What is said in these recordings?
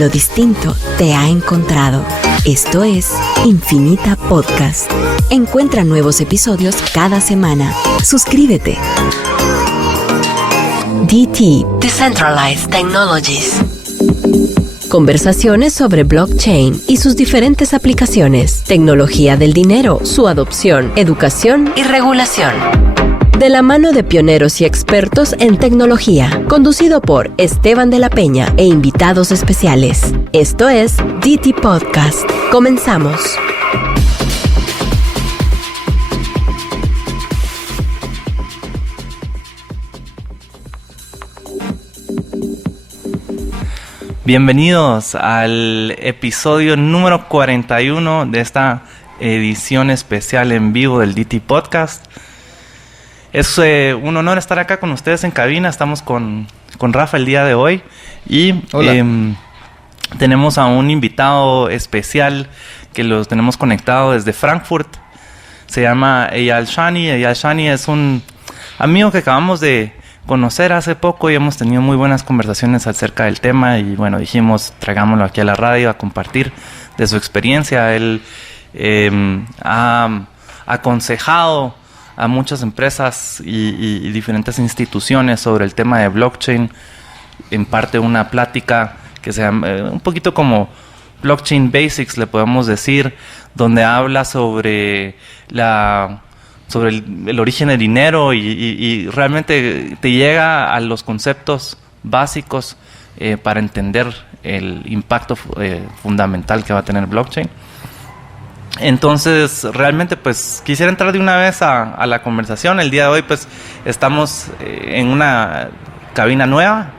Lo distinto te ha encontrado. Esto es Infinita Podcast. Encuentra nuevos episodios cada semana. Suscríbete. DT, Decentralized Technologies. Conversaciones sobre blockchain y sus diferentes aplicaciones, tecnología del dinero, su adopción, educación y regulación. De la mano de pioneros y expertos en tecnología, conducido por Esteban de la Peña e invitados especiales. Esto es DT Podcast. Comenzamos. Bienvenidos al episodio número 41 de esta edición especial en vivo del DT Podcast. Es un honor estar acá con ustedes en cabina. Estamos con Rafa el día de hoy y tenemos a un invitado especial que los tenemos conectado desde Frankfurt. Se llama Eyal Shani. Eyal Shani es un amigo que acabamos de conocer hace poco y hemos tenido muy buenas conversaciones acerca del tema y bueno, dijimos traigámoslo aquí a la radio a compartir de su experiencia. Él ha aconsejado a muchas empresas y diferentes instituciones sobre el tema de blockchain, en parte una plática que se llama un poquito como Blockchain Basics, le podemos decir, donde habla sobre el origen del dinero y realmente te llega a los conceptos básicos para entender el impacto fundamental que va a tener blockchain. Entonces, realmente, pues, quisiera entrar de una vez a la conversación. El día de hoy, pues, estamos en una cabina nueva.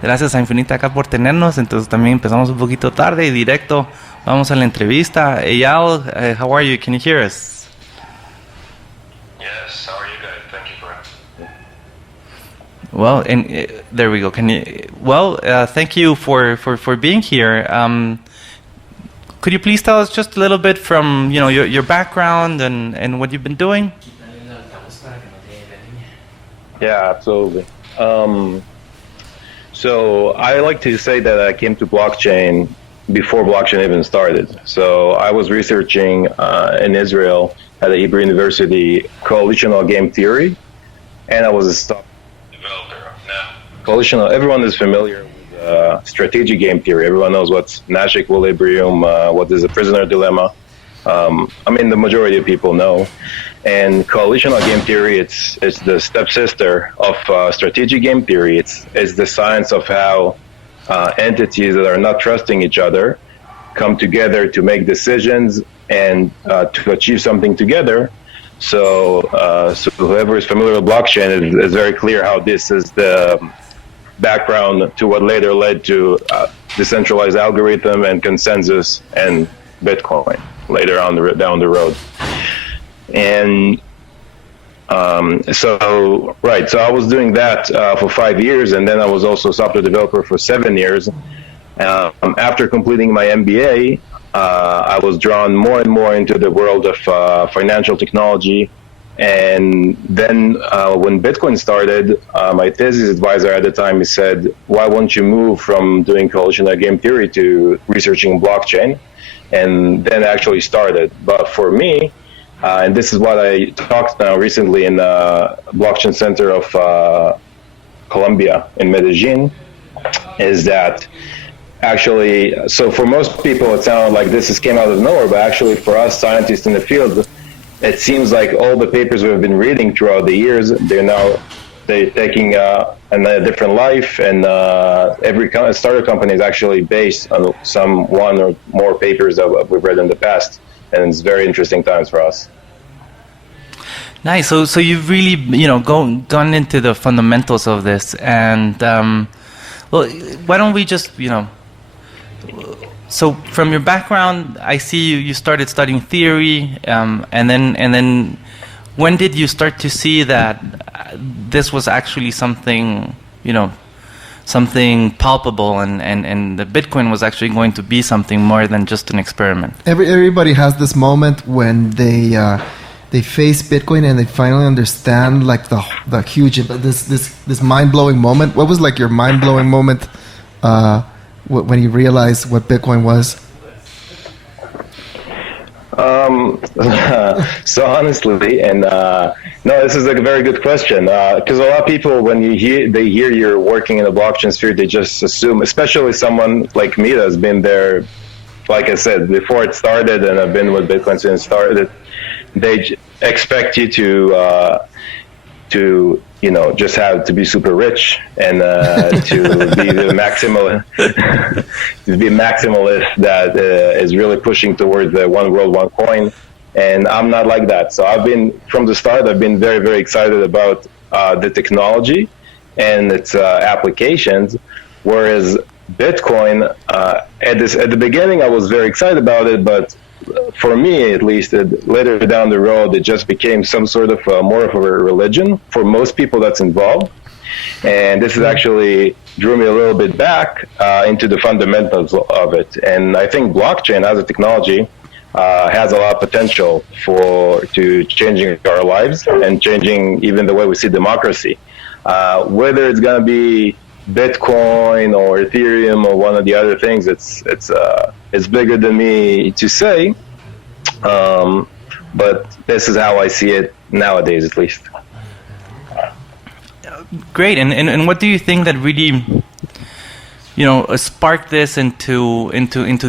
Gracias a Infinita acá por tenernos. Entonces, también empezamos un poquito tarde y directo. Vamos a la entrevista. Eyal, how are you? Can you hear us? Yes, how are you guys? Thank you for asking. Well, and there we go. Thank you for being here. Could you please tell us just a little bit from your background and what you've been doing? Yeah, absolutely. So I like to say that I came to blockchain before blockchain even started. So I was researching in Israel at the Hebrew University coalitional game theory, and I was a software developer. Now, coalitional, everyone is familiar with strategic game theory. Everyone knows what's Nash equilibrium, what is a prisoner dilemma. I mean, the majority of people know. And coalitional game theory, it's the stepsister of strategic game theory. It's the science of how entities that are not trusting each other come together to make decisions and to achieve something together. So whoever is familiar with blockchain is very clear how this is the background to what later led to decentralized algorithm and consensus and Bitcoin later on down the road. And so I was doing that for 5 years, and then I was also a software developer for 7 years. After completing my MBA, I was drawn more and more into the world of financial technology. And then when Bitcoin started, my thesis advisor at the time, he said, why won't you move from doing coalitional game theory to researching blockchain? And then actually started. But for me, and this is what I talked now recently in the Blockchain Center of Colombia in Medellin, is that actually, so for most people it sounded like this came out of nowhere, but actually for us scientists in the field, it seems like all the papers we've been reading throughout the years, they're taking a different life, and every startup company is actually based on some one or more papers that we've read in the past, and it's very interesting times for us. Nice. So you've really gone into the fundamentals of this, and why don't we just So from your background, I see you started studying theory, and then when did you start to see that this was actually something, something palpable, and the Bitcoin was actually going to be something more than just an experiment? Everybody has this moment when they face Bitcoin and they finally understand like the huge, this mind blowing moment. What was like your mind blowing moment when you realized what Bitcoin was? So honestly, and no, this is a very good question, because a lot of people, when they hear you're working in the blockchain sphere, they just assume, especially someone like me that's been there, like I said, before it started, and I've been with Bitcoin since it started, they expect you to just have to be super rich and to be the maximalist that is really pushing towards the one world, one coin. And I'm not like that. So from the start, I've been very, very excited about the technology and its applications. Whereas Bitcoin, at the beginning, I was very excited about it, but for me, at least, later down the road, it just became some sort of more of a religion for most people that's involved. And this is actually drew me a little bit back into the fundamentals of it. And I think blockchain as a technology has a lot of potential to changing our lives and changing even the way we see democracy. Whether it's going to be Bitcoin or Ethereum or one of the other things, it's bigger than me to say, but this is how I see it nowadays, at least. Great, and what do you think that really, sparked this into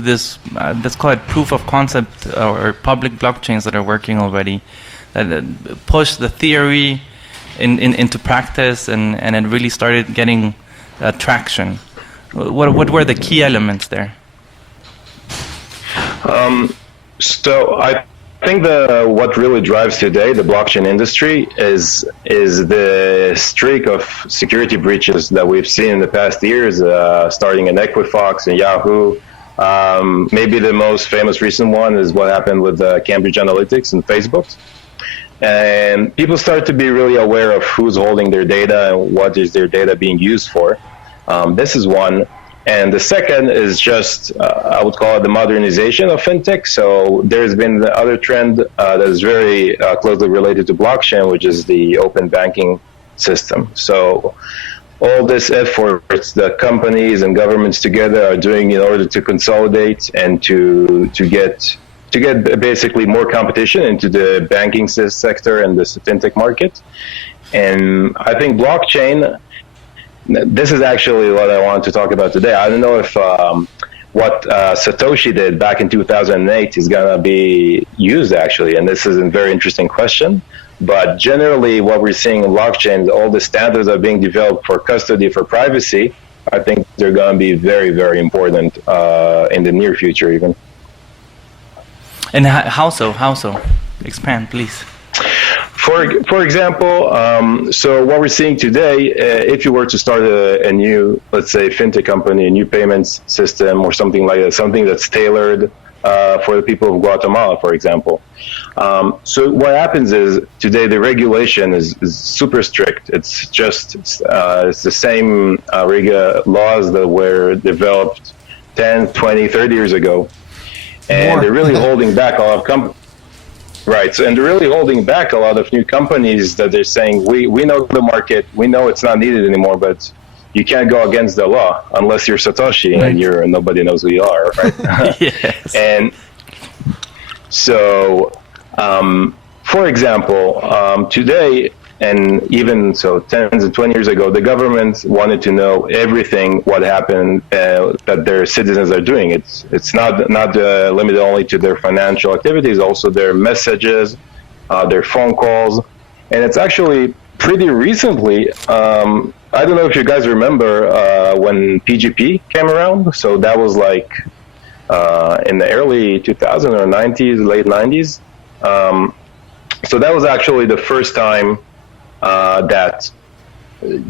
this? Let's call it proof of concept or public blockchains that are working already, that push the theory into practice, and it really started getting traction. What were the key elements there? So I think what really drives today the blockchain industry is the streak of security breaches that we've seen in the past years, starting in Equifax and Yahoo. Maybe the most famous recent one is what happened with Cambridge Analytica and Facebook. And people start to be really aware of who's holding their data and what is their data being used for. This is one. And the second is just, I would call it the modernization of fintech. So there's been the other trend that is very closely related to blockchain, which is the open banking system. So all this efforts that companies and governments together are doing in order to consolidate and to get basically more competition into the banking sector and the fintech market. And I think blockchain, this is actually what I wanted to talk about today. I don't know if what Satoshi did back in 2008 is going to be used, actually, and this is a very interesting question. But generally, what we're seeing in blockchain, all the standards are being developed for custody, for privacy. I think they're going to be very, very important in the near future, even. And how so? Expand, please. For example, so what we're seeing today, if you were to start a new, let's say, fintech company, a new payments system or something like that, something that's tailored for the people of Guatemala, for example. So what happens is today the regulation is super strict. It's just it's the same laws that were developed 10, 20, 30 years ago. And they're really holding back a lot of companies. Right, so, and they're really holding back a lot of new companies that they're saying, we know the market, we know it's not needed anymore, but you can't go against the law unless you're Satoshi, right, and nobody knows who you are, right? Yes. And so, for example, today, and even so 10 and 20 years ago, the government wanted to know everything what happened that their citizens are doing. It's not limited only to their financial activities, also their messages, their phone calls. And it's actually pretty recently, I don't know if you guys remember when PGP came around. So that was like in the early 2000s or 90s, late 90s. So that was actually the first time that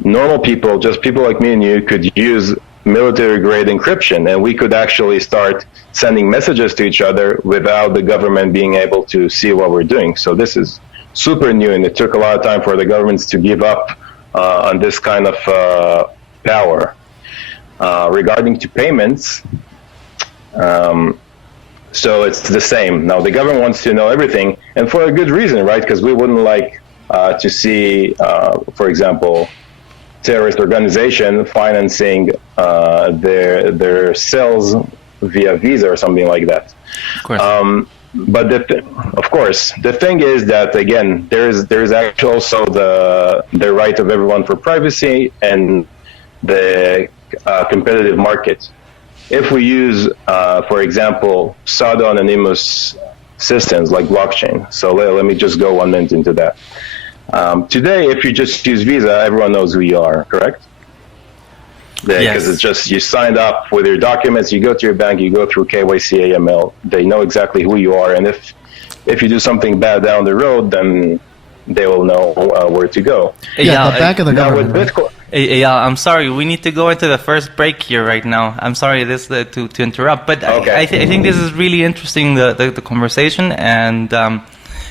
normal people, just people like me and you, could use military-grade encryption, and we could actually start sending messages to each other without the government being able to see what we're doing. So this is super new, and it took a lot of time for the governments to give up on this kind of power. Regarding to payments, so it's the same. Now, the government wants to know everything, and for a good reason, right? Because we wouldn't like to see, for example, terrorist organization financing their sales via Visa or something like that. Of course. But of course, the thing is that again, there's actually also the right of everyone for privacy and the competitive market. If we use, for example, pseudo-anonymous systems like blockchain. So let me just go 1 minute into that. Today, if you just use Visa, everyone knows who you are, correct? Because it's just, you signed up with your documents, you go to your bank, you go through KYC, AML, they know exactly who you are, and if you do something bad down the road, then they will know where to go. Yeah, the back of the government. With Bitcoin, Yeah, I'm sorry. We need to go into the first break here right now. I'm sorry to interrupt, but okay. I think this is really interesting, the conversation, and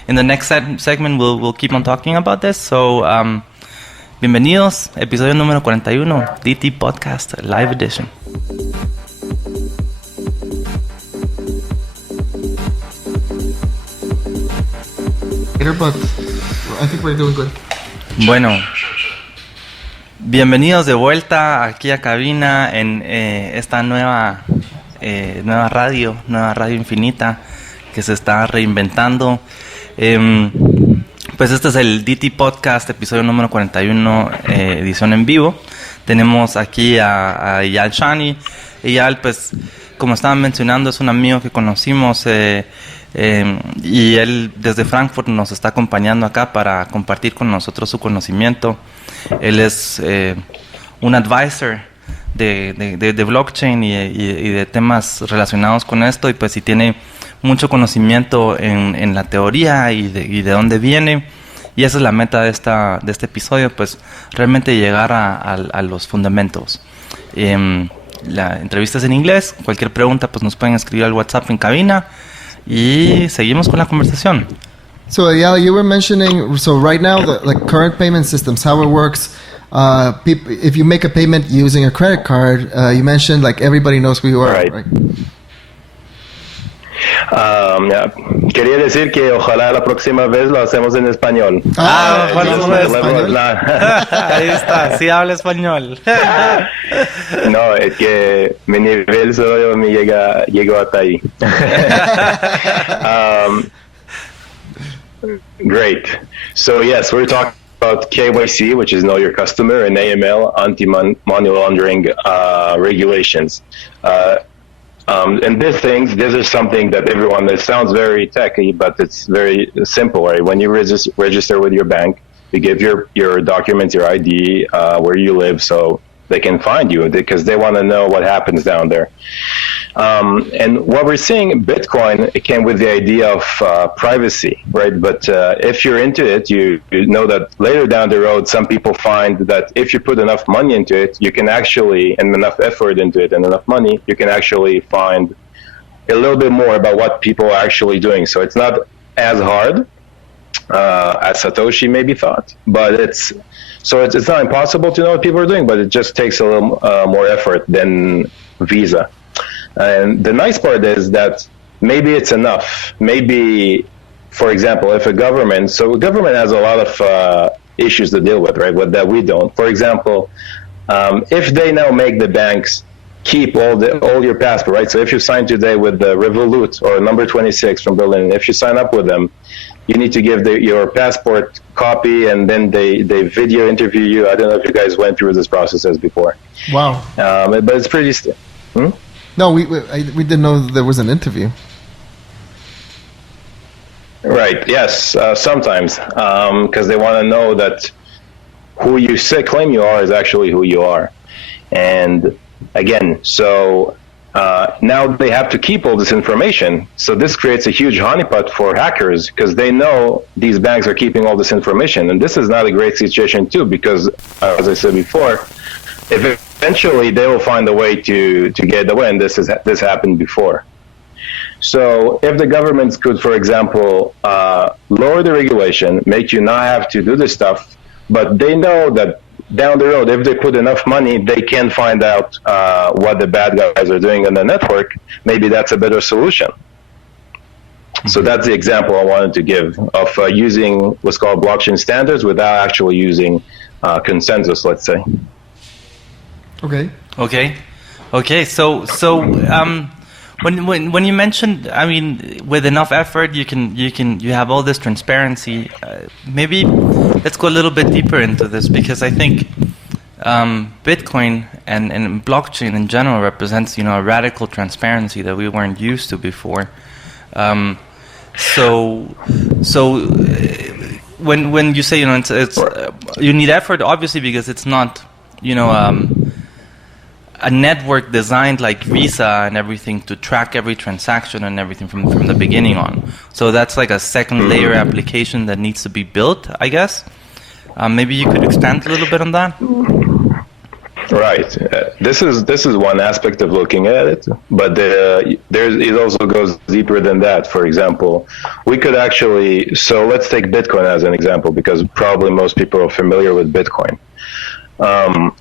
in the next segment we'll keep on talking about this. So, bienvenidos, episodio número 41, DT Podcast, live edition. But I think we're doing good. Bueno, bienvenidos de vuelta aquí a cabina en esta nueva radio infinita que se está reinventando. Pues este es el DT Podcast, episodio número 41, edición en vivo. Tenemos aquí a Eyal Shani. Eyal, pues, como estaban mencionando, es un amigo que conocimos y él desde Frankfurt nos está acompañando acá para compartir con nosotros su conocimiento. Él es un advisor de blockchain y de temas relacionados con esto, y pues si tiene mucho conocimiento en la teoría y de dónde viene, y esa es la meta de este episodio, pues realmente llegar a los fundamentos. La entrevista es en inglés. Cualquier pregunta pues nos pueden escribir al WhatsApp en cabina y seguimos con la conversación. So yeah, you were mentioning, so right now the like current payment systems, how it works. If you make a payment using a credit card, you mentioned like everybody knows who you are, right? Quería decir que ojalá la próxima vez lo hacemos en español. Bueno, español. Ahí está, sí habla español. No, es que mi nivel solo llegó hasta ahí. Great. So yes, we're talking about KYC, which is Know Your Customer, and AML, anti-money laundering regulations. And this is something that it sounds very techy, but it's very simple, right? When you register with your bank, you give your documents, your ID, where you live, so they can find you, because they want to know what happens down there. And what we're seeing, Bitcoin, it came with the idea of privacy, right? But if you're into it, you know that later down the road, some people find that if you put enough money into it, you can actually, and enough effort into it and enough money, you can actually find a little bit more about what people are actually doing. So it's not as hard as Satoshi maybe thought, but it's not impossible to know what people are doing, but it just takes a little more effort than Visa. And the nice part is that maybe it's enough. Maybe, for example, if a government has a lot of issues to deal with, right? That we don't. For example, if they now make the banks keep all your passport, right? So if you sign today with the Revolut or number 26 from Berlin, if you sign up with them, you need to give your passport copy, and then they video interview you. I don't know if you guys went through this process before. Wow. But it's pretty. No, we didn't know there was an interview. Right. Yes. Sometimes, because they want to know that who you claim you are is actually who you are, and again, so now they have to keep all this information. So this creates a huge honeypot for hackers, because they know these banks are keeping all this information, and this is not a great situation too, because as I said before, eventually they will find a way to get away, and this happened before. So if the governments could, for example, lower the regulation, make you not have to do this stuff, but they know that down the road, if they put enough money, they can find out what the bad guys are doing on the network. Maybe that's a better solution. Mm-hmm. So that's the example I wanted to give of using what's called blockchain standards without actually using consensus, let's say. Okay. So when you mentioned, I mean, with enough effort, you have all this transparency. Maybe let's go a little bit deeper into this, because I think Bitcoin and blockchain in general represents, a radical transparency that we weren't used to before. So when you say, it's you need effort, obviously, because it's not, a network designed like Visa and everything to track every transaction and everything from the beginning on. So that's like a second layer application that needs to be built, I guess. Maybe you could expand a little bit on that. Right. This is one aspect of looking at it, but it also goes deeper than that. For example, we could actually, so let's take Bitcoin as an example, because probably most people are familiar with Bitcoin.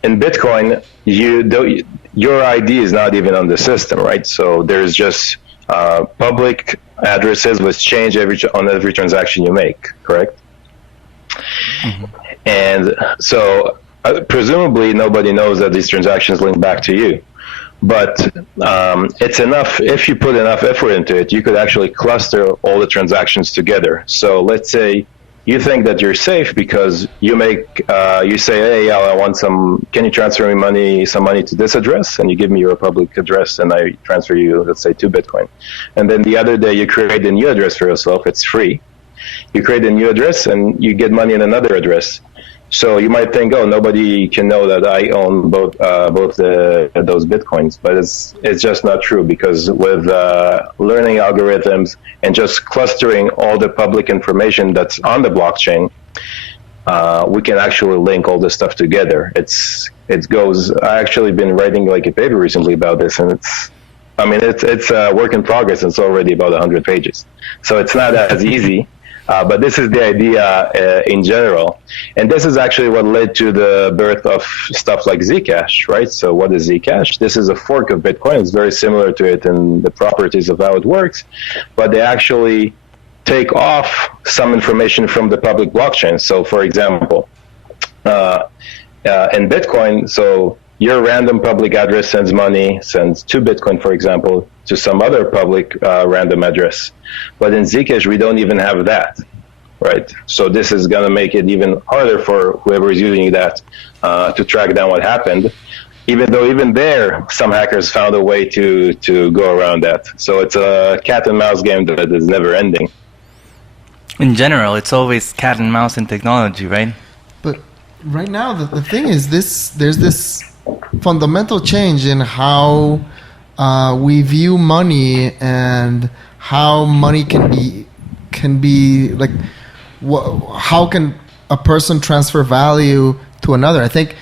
In Bitcoin, your ID is not even on the system, right? So there's just public addresses which change on every transaction you make, correct? Mm-hmm. And so presumably nobody knows that these transactions link back to you. But it's enough, if you put enough effort into it, you could actually cluster all the transactions together. So let's say you think that you're safe because you say, hey, I want can you transfer me some money to this address? And you give me your public address and I transfer you, let's say, 2 Bitcoin. And then the other day you create a new address for yourself, it's free. You create a new address and you get money in another address. So you might think, oh, nobody can know that I own both those Bitcoins, but it's just not true, because with learning algorithms and just clustering all the public information that's on the blockchain, we can actually link all this stuff together. I actually been writing like a paper recently about this, and it's a work in progress. It's already about 100 pages, so it's not as easy. But this is the idea in general. And this is actually what led to the birth of stuff like Zcash, right? So what is Zcash? This is a fork of Bitcoin. It's very similar to it in the properties of how it works, but they actually take off some information from the public blockchain. So for example, in Bitcoin, so your random public address sends 2 Bitcoin, for example, to some other public random address. But in Zcash, we don't even have that, right? So this is going to make it even harder for whoever is using that to track down what happened, even though even there, some hackers found a way to go around that. So it's a cat and mouse game that is never ending. In general, it's always cat and mouse in technology, right? But right now, the thing is there's this fundamental change in how we view money and how money can be like, how can a person transfer value to another? I think,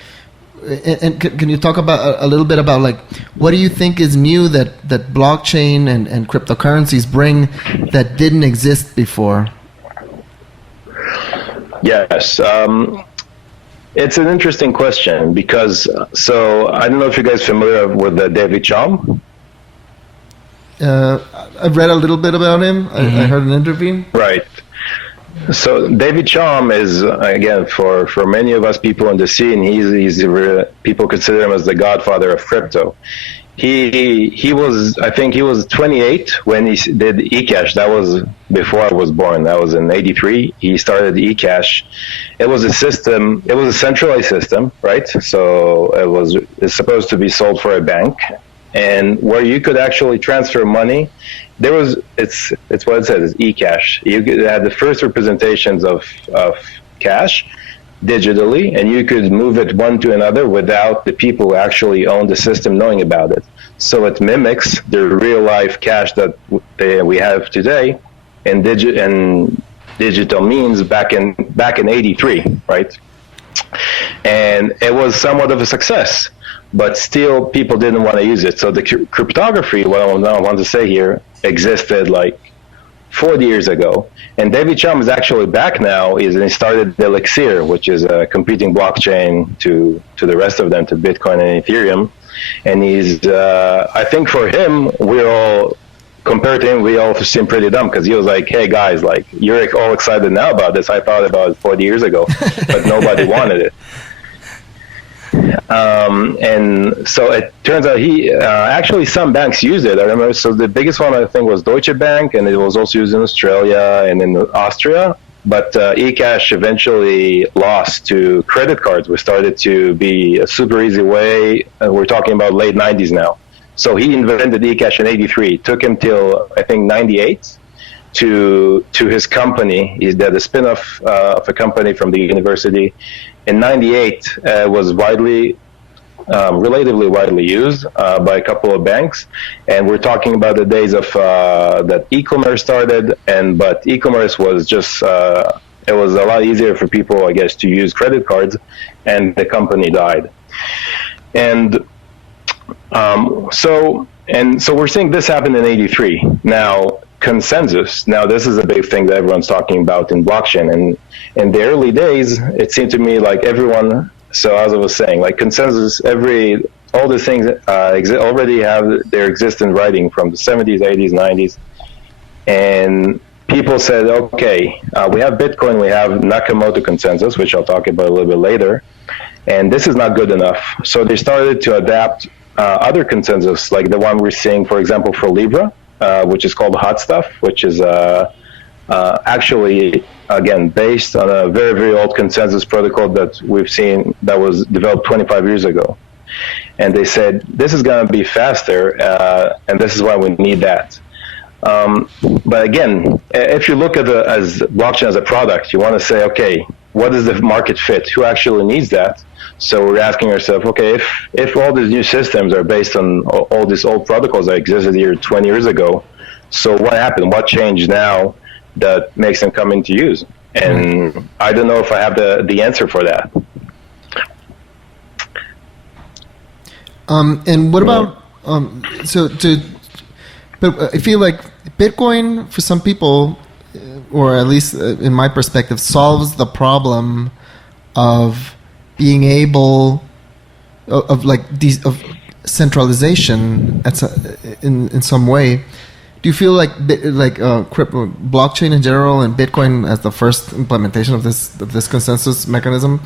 and can you talk about a little bit about like, what do you think is new that blockchain and cryptocurrencies bring that didn't exist before? Yes. It's an interesting question because, so I don't know if you guys are familiar with David Chaum. I've read a little bit about him. Mm-hmm. I heard an interview. Right. So David Chaum is, again, for many of us people in the scene, people consider him as the godfather of crypto. He was 28 when he did eCash. That was before I was born. That was in '83. He started eCash. It was a system. It was a centralized system, right? So it's supposed to be sold for a bank, and where you could actually transfer money. It's what it says. It's eCash. You had the first representations of cash digitally, and you could move it one to another without the people who actually own the system knowing about it. So it mimics the real life cash that we have today in digital means back in '83, right? And it was somewhat of a success, but still people didn't want to use it. So the cryptography, what I want to say here, existed like 40 years ago, and David Chaum is actually back now. He started Elixir, which is a competing blockchain to the rest of them, to Bitcoin and Ethereum. And he's, I think for him, we're all compared to him, we all seemed pretty dumb because he was like, "Hey guys, like you're all excited now about this. I thought about it 40 years ago, but nobody wanted it." And so it turns out he actually some banks used it. I remember. So the biggest one I think was Deutsche Bank, and it was also used in Australia and in Austria. But eCash eventually lost to credit cards, which started to be a super easy way. We're talking about late 90s now. So he invented eCash in '83. It took him till I think '98 to his company. He did a spin-off of a company from the university. In '98, was relatively widely used by a couple of banks, and we're talking about the days of that e-commerce started, but e-commerce was just it was a lot easier for people, I guess, to use credit cards, and the company died. And so we're seeing this happen in '83. Now consensus. Now this is a big thing that everyone's talking about in blockchain, and in the early days, it seemed to me like everyone. So as I was saying, like consensus, all the things already have exist in writing from the 70s, 80s, 90s, and people said, okay, we have Bitcoin, we have Nakamoto consensus, which I'll talk about a little bit later, and this is not good enough. So they started to adapt other consensus, like the one we're seeing, for example, for Libra, which is called Hot Stuff, which is actually, again, based on a very, very old consensus protocol that we've seen that was developed 25 years ago. And they said, this is going to be faster, and this is why we need that. But again, if you look at as blockchain as a product, you want to say, okay, what is the market fit? Who actually needs that? So we're asking ourselves, okay, if all these new systems are based on all these old protocols that existed here 20 years ago, so what happened? What changed now that makes them come into use? And I don't know if I have the answer for that. And what about but I feel like Bitcoin for some people, or at least in my perspective, solves the problem of being able of centralization in some way. Do you feel like blockchain in general and Bitcoin as the first implementation of this consensus mechanism,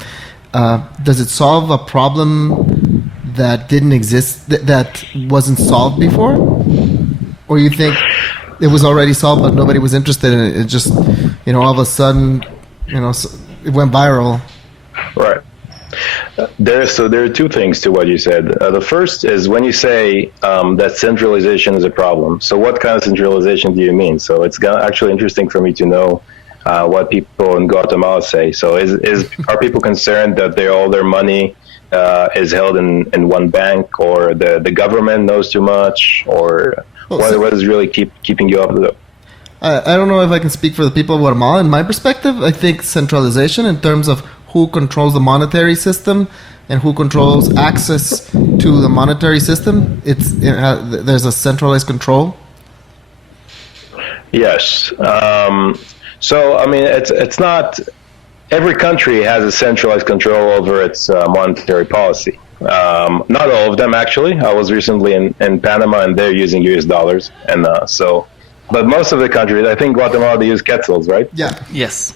does it solve a problem that didn't exist, that wasn't solved before? Or you think it was already solved but nobody was interested in it? It just, all of a sudden, it went viral. Right. There are two things to what you said. The first is when you say that centralization is a problem. So what kind of centralization do you mean? So it's actually interesting for me to know what people in Guatemala say. So are people concerned that all their money is held in one bank, or the government knows too much, or what is really keeping you up with it? I don't know if I can speak for the people of Guatemala. In my perspective, I think centralization in terms of who controls the monetary system and who controls access to the monetary system, there's a centralized control. Yes. So, I mean, it's not... Every country has a centralized control over its monetary policy. Not all of them, actually. I was recently in Panama, and they're using US dollars. And but most of the countries, I think Guatemala, they use quetzals, right? Yeah. Yes.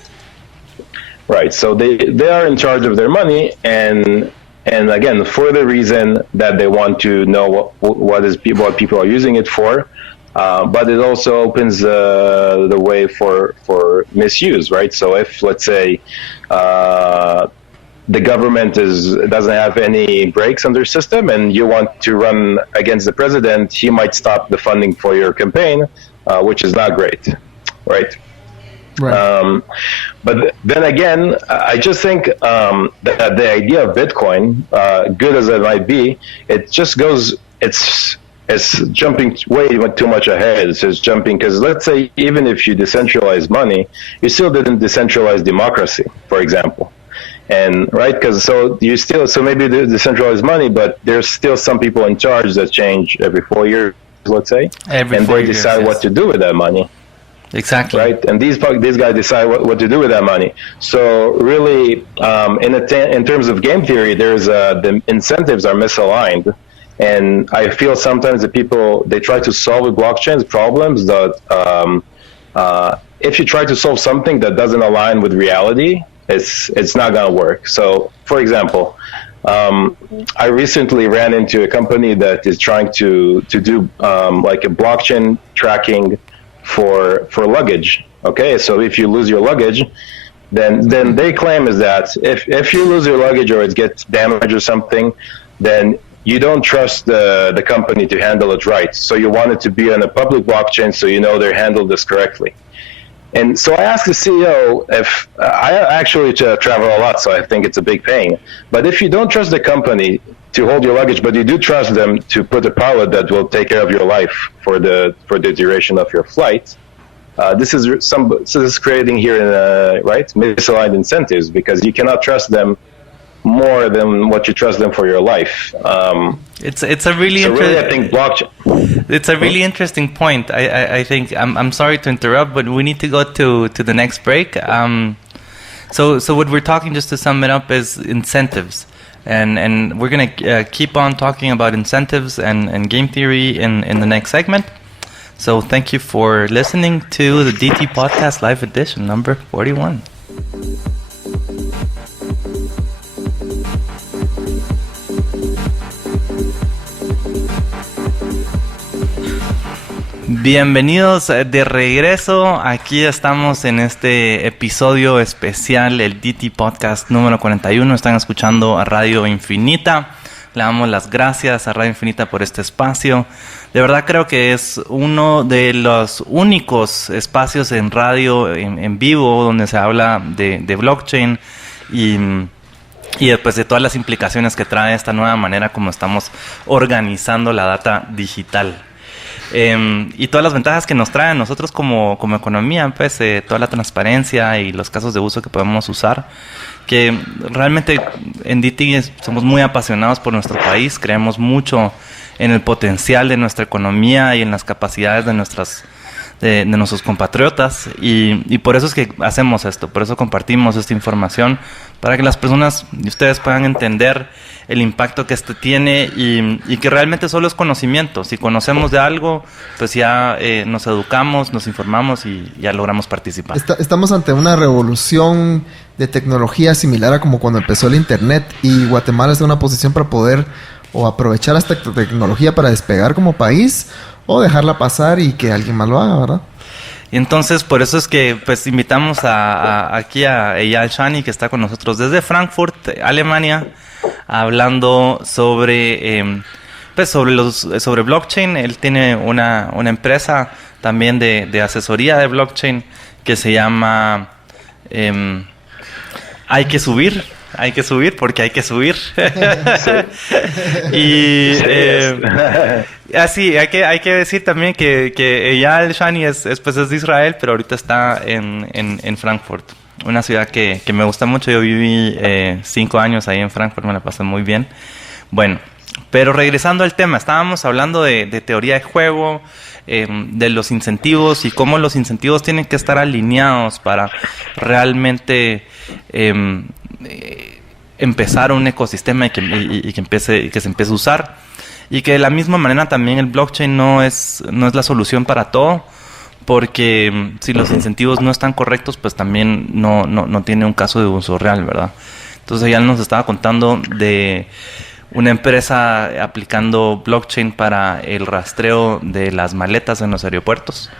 Right. So they are in charge of their money, and again, for the reason that they want to know what people are using it for. But it also opens the way for misuse, right? So if, let's say, the government doesn't have any brakes on their system, and you want to run against the president, he might stop the funding for your campaign, which is not great, right? Right. But then again, I just think that the idea of Bitcoin, good as it might be, it just goes, it's jumping way too much ahead. It's just jumping, because let's say even if you decentralize money, you still didn't decentralize democracy, for example. And right, because so maybe they decentralize money, but there's still some people in charge that change every 4 years, let's say, and they decide what to do with that money. Exactly. Right, and these guys decide what to do with that money. So really, in terms of game theory, the incentives are misaligned, And I feel sometimes that people, they try to solve with blockchains problems that if you try to solve something that doesn't align with reality, it's not going to work. So, for example, I recently ran into a company that is trying to do like a blockchain tracking for luggage. Okay, so if you lose your luggage, then they claim is that if you lose your luggage or it gets damaged or something, then you don't trust the company to handle it right. So you want it to be on a public blockchain so you know they handled this correctly. And so I asked the CEO if I actually travel a lot, so I think it's a big pain. But if you don't trust the company to hold your luggage, but you do trust them to put a pilot that will take care of your life for the duration of your flight, this is creating here, right, misaligned incentives, because you cannot trust them more than what you trust them for your life. It's a really I think blockchain. It's a really interesting point. I think I'm sorry to interrupt, but we need to go to the next break. So what we're talking, just to sum it up, is incentives, and we're gonna keep on talking about incentives and game theory in the next segment. So thank you for listening to the DT Podcast Live Edition number 41. Bienvenidos de regreso. Aquí estamos en este episodio especial, el DT Podcast número 41. Están escuchando a Radio Infinita. Le damos las gracias a Radio Infinita por este espacio. De verdad creo que es uno de los únicos espacios en radio en vivo donde se habla de blockchain y después de todas las implicaciones que trae esta nueva manera como estamos organizando la data digital. Y todas las ventajas que nos trae a nosotros como economía, pues toda la transparencia y los casos de uso que podemos usar, que realmente en DT somos muy apasionados por nuestro país, creemos mucho en el potencial de nuestra economía y en las capacidades de nuestros compatriotas, y por eso es que hacemos esto, por eso compartimos esta información, para que las personas y ustedes puedan entender el impacto que este tiene y que realmente solo es conocimiento. Si conocemos de algo, pues ya nos educamos, nos informamos y ya logramos participar. Estamos ante una revolución de tecnología similar a como cuando empezó el Internet, y Guatemala está en una posición para poder o aprovechar esta tecnología para despegar como país, o dejarla pasar y que alguien más lo haga, ¿verdad? Y entonces por eso es que pues invitamos aquí a Eyal Shani, que está con nosotros desde Frankfurt, Alemania, hablando sobre sobre blockchain. Él tiene una empresa también de asesoría de blockchain que se llama Hay que subir porque hay que subir. Y así hay que decir también que Eyal Shani es de Israel, pero ahorita está en Frankfurt, una ciudad que me gusta mucho. Yo viví 5 años ahí en Frankfurt, me la pasé muy bien. Bueno, pero regresando al tema, estábamos hablando de teoría de juego, de los incentivos y cómo los incentivos tienen que estar alineados para realmente empezar un ecosistema y que se empiece a usar, y que de la misma manera también el blockchain no es la solución para todo, porque si los incentivos no están correctos, pues también no tiene un caso de uso real, ¿verdad? Entonces ya nos estaba contando de una empresa aplicando blockchain para el rastreo de las maletas en los aeropuertos.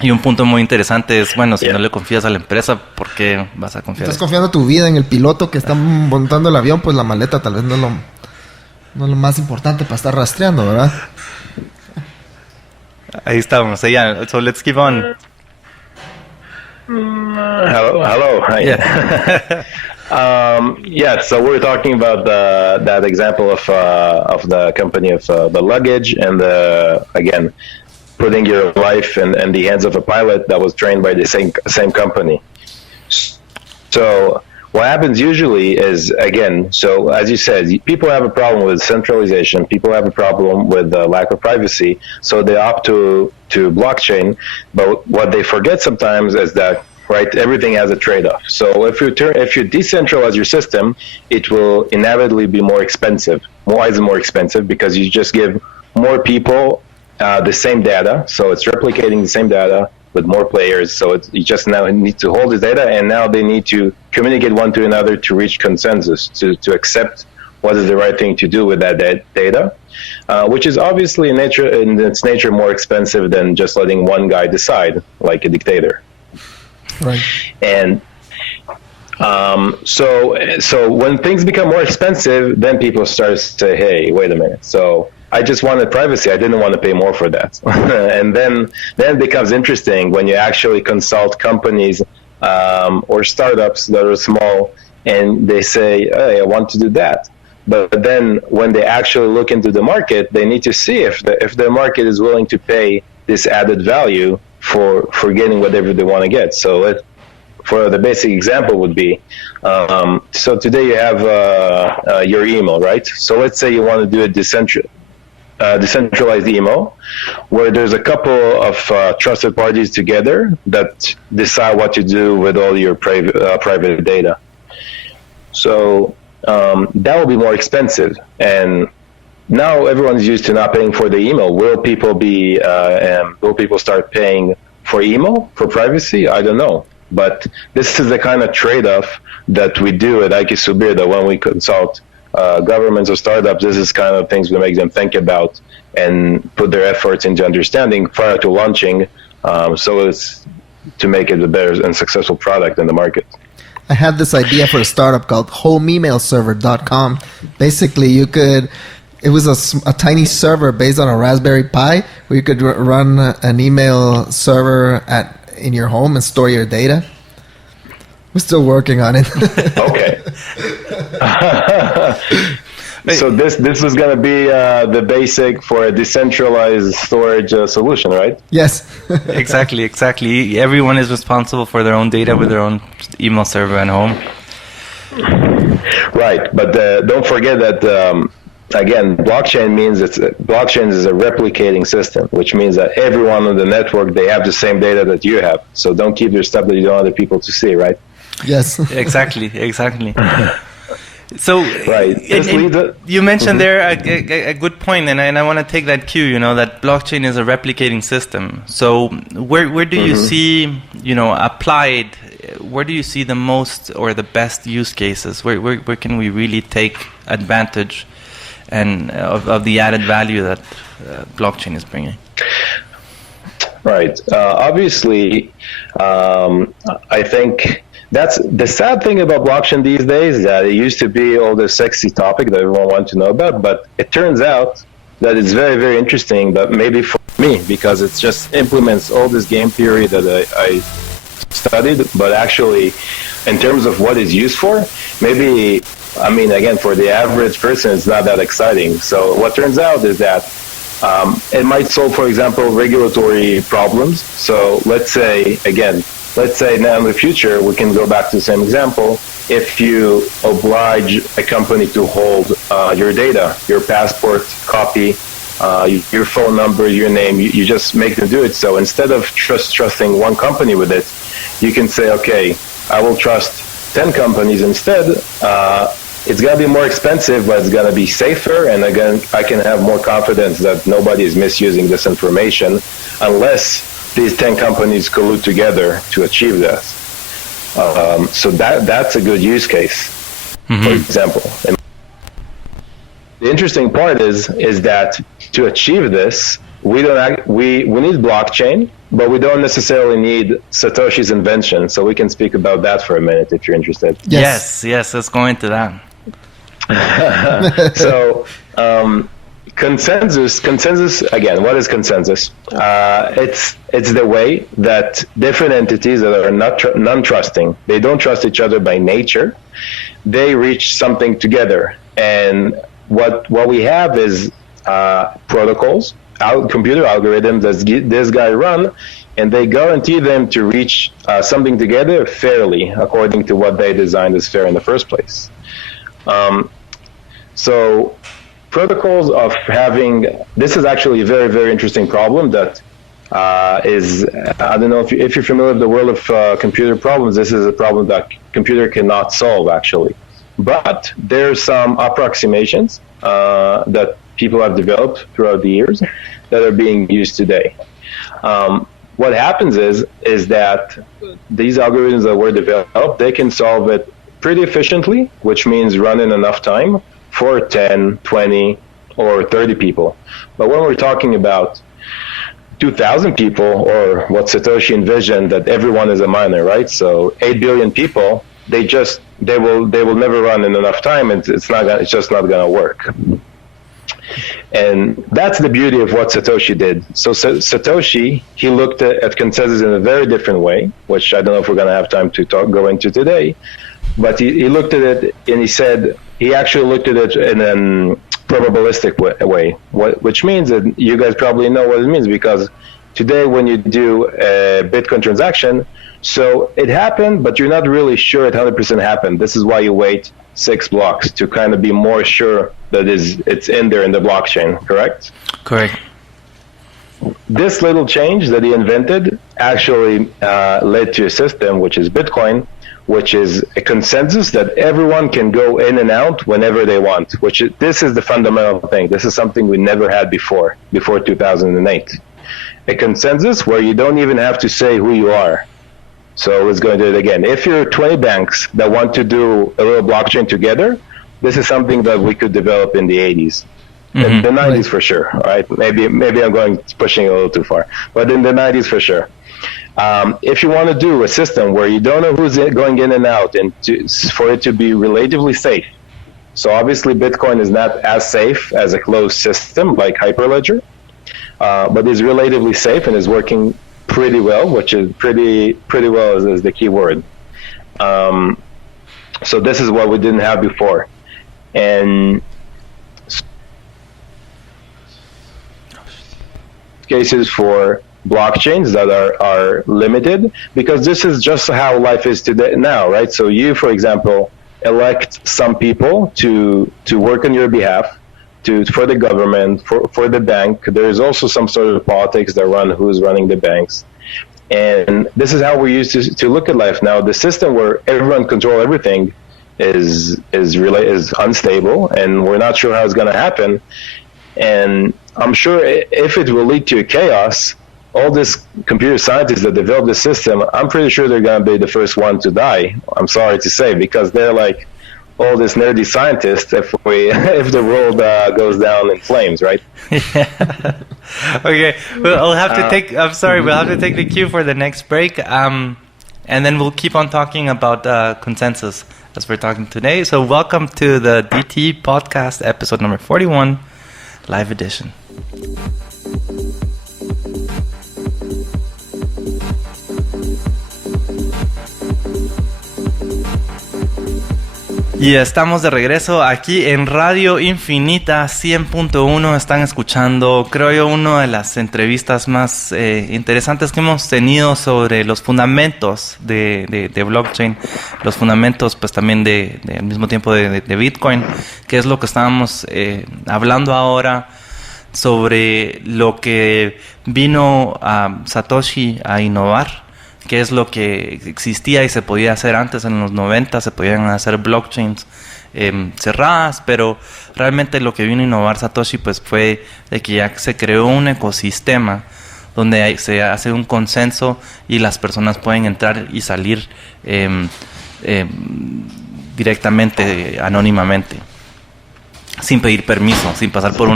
Y un punto muy interesante es, bueno, si no le confías a la empresa, ¿por qué vas a confiar? Estás confiando tu vida en el piloto que está montando el avión, pues la maleta tal vez no es lo más importante para estar rastreando, ¿verdad? Ahí estamos, yeah. So let's keep on. Hello. Hi. Yeah. So we're talking about that example of the company of the luggage and again, putting your life in the hands of a pilot that was trained by the same company. So what happens usually is, again, so as you said, people have a problem with centralization, people have a problem with the lack of privacy, so they opt to blockchain. But what they forget sometimes is that, right, everything has a trade-off. So if you decentralize your system, it will inevitably be more expensive. Why is it more expensive? Because you just give more people the same data, so it's replicating the same data with more players. So you just now need to hold the data, and now they need to communicate one to another to reach consensus, to accept what is the right thing to do with that data, which is obviously in its nature more expensive than just letting one guy decide, like a dictator. Right. And so when things become more expensive, then people start to say, hey, wait a minute. So I just wanted privacy. I didn't want to pay more for that. And then it becomes interesting when you actually consult companies or startups that are small, and they say, hey, I want to do that. But then when they actually look into the market, they need to see if the market is willing to pay this added value for getting whatever they want to get. So for the basic example would be, so today you have your email, right? So let's say you want to do a decentralized email where there's a couple of trusted parties together that decide what to do with all your private data. So that will be more expensive, and now everyone's used to not paying for the email. Will people start paying for email, for privacy? I don't know. But this is the kind of trade-off that we do at IQ Subir, that when we consult governments or startups, this is kind of things we make them think about and put their efforts into understanding prior to launching, so as to make it a better and successful product in the market. I had this idea for a startup called homeemailserver.com. Basically, it was a tiny server based on a Raspberry Pi where you could run an email server in your home and store your data. We're still working on it. Okay. So this was going to be the basic for a decentralized storage solution, right? Yes. Exactly. Everyone is responsible for their own data with their own email server at home. Right, but don't forget that again, blockchain is a replicating system, which means that everyone on the network, they have the same data that you have. So don't keep your stuff that you don't want other people to see, right? Yes. Exactly. So, right. And you mentioned there a good point, and I want to take that cue, that blockchain is a replicating system. So where do you see, applied, where do you see the most or the best use cases? Where can we really take advantage and of the added value that blockchain is bringing? Right. Obviously, I think that's the sad thing about blockchain these days, that it used to be all the sexy topic that everyone wanted to know about, but it turns out that it's very, very interesting, but maybe for me, because it just implements all this game theory that I studied, but actually, in terms of what it's used for, maybe, again, for the average person, it's not that exciting. So what turns out is that it might solve, for example, regulatory problems. So let's say now in the future, we can go back to the same example. If you oblige a company to hold your data, your passport copy, your phone number, your name, you just make them do it. So instead of trusting one company with it, you can say, okay, I will trust 10 companies instead. It's going to be more expensive, but it's going to be safer. And again, I can have more confidence that nobody is misusing this information unless these 10 companies collude together to achieve that. So that's a good use case, for example. And the interesting part is that to achieve this, we need blockchain, but we don't necessarily need Satoshi's invention. So we can speak about that for a minute if you're interested. Yes, let's go into that. So consensus again, what is consensus? It's the way that different entities that are non-trusting, they don't trust each other by nature, they reach something together. And what we have is protocols, computer algorithms that this guy run, and they guarantee them to reach something together fairly according to what they designed as fair in the first place. So protocols of having, this is actually a very, very interesting problem that is, I don't know if you're familiar with the world of computer problems, this is a problem that computer cannot solve actually. but there's some approximations that people have developed throughout the years that are being used today. What happens is that these algorithms that were developed, they can solve it pretty efficiently, which means run in enough time for 10, 20, or 30 people. But when we're talking about 2,000 people, or what Satoshi envisioned, that everyone is a miner, right? So 8 billion people, they will never run in enough time. It's just not going to work. And that's the beauty of what Satoshi did. So Satoshi, he looked at consensus in a very different way, which I don't know if we're going to have time to go into today. But he looked at it and he actually looked at it in a probabilistic way, which means that you guys probably know what it means, because today when you do a Bitcoin transaction, so it happened, but you're not really sure it 100% happened. This is why you wait 6 blocks to kind of be more sure that it's in there in the blockchain, correct? Correct. This little change that he invented actually led to a system, which is Bitcoin, which is a consensus that everyone can go in and out whenever they want, this is the fundamental thing. This is something we never had before 2008. A consensus where you don't even have to say who you are. So let's go into it again. If you're 20 banks that want to do a little blockchain together, this is something that we could develop in the 80s. In the 90s for sure, right? Maybe I'm pushing a little too far, but in the 90s for sure. If you want to do a system where you don't know who's going in and out, and for it to be relatively safe. So obviously Bitcoin is not as safe as a closed system like Hyperledger, but is relatively safe and is working pretty well, which is pretty well is the key word. So this is what we didn't have before. And cases for blockchains that are limited, because this is just how life is today now, right? So you, for example, elect some people to work on your behalf, for the government, for the bank. There is also some sort of politics that run who's running the banks. And this is how we used to look at life. Now, the system where everyone controls everything is unstable, and we're not sure how it's going to happen. And I'm sure if it will lead to chaos, all these computer scientists that develop the system, I'm pretty sure they're going to be the first one to die. I'm sorry to say, because they're like all these nerdy scientists if the world goes down in flames, right? Yeah. Okay. Well, we'll have to take the cue for the next break, and then we'll keep on talking about consensus as we're talking today. So welcome to the DT podcast, episode number 41, live edition. Y estamos de regreso aquí en Radio Infinita 100.1. Están escuchando, creo yo, una de las entrevistas más interesantes que hemos tenido sobre los fundamentos de blockchain, los fundamentos pues también al mismo tiempo de Bitcoin, que es lo que estábamos hablando ahora, sobre lo que vino a Satoshi a innovar. Qué es lo que existía y se podía hacer antes en los 90, se podían hacer blockchains cerradas, pero realmente lo que vino a innovar Satoshi pues fue de que ya se creó un ecosistema donde se hace un consenso y las personas pueden entrar y salir directamente, anónimamente, sin pedir permiso, sin pasar por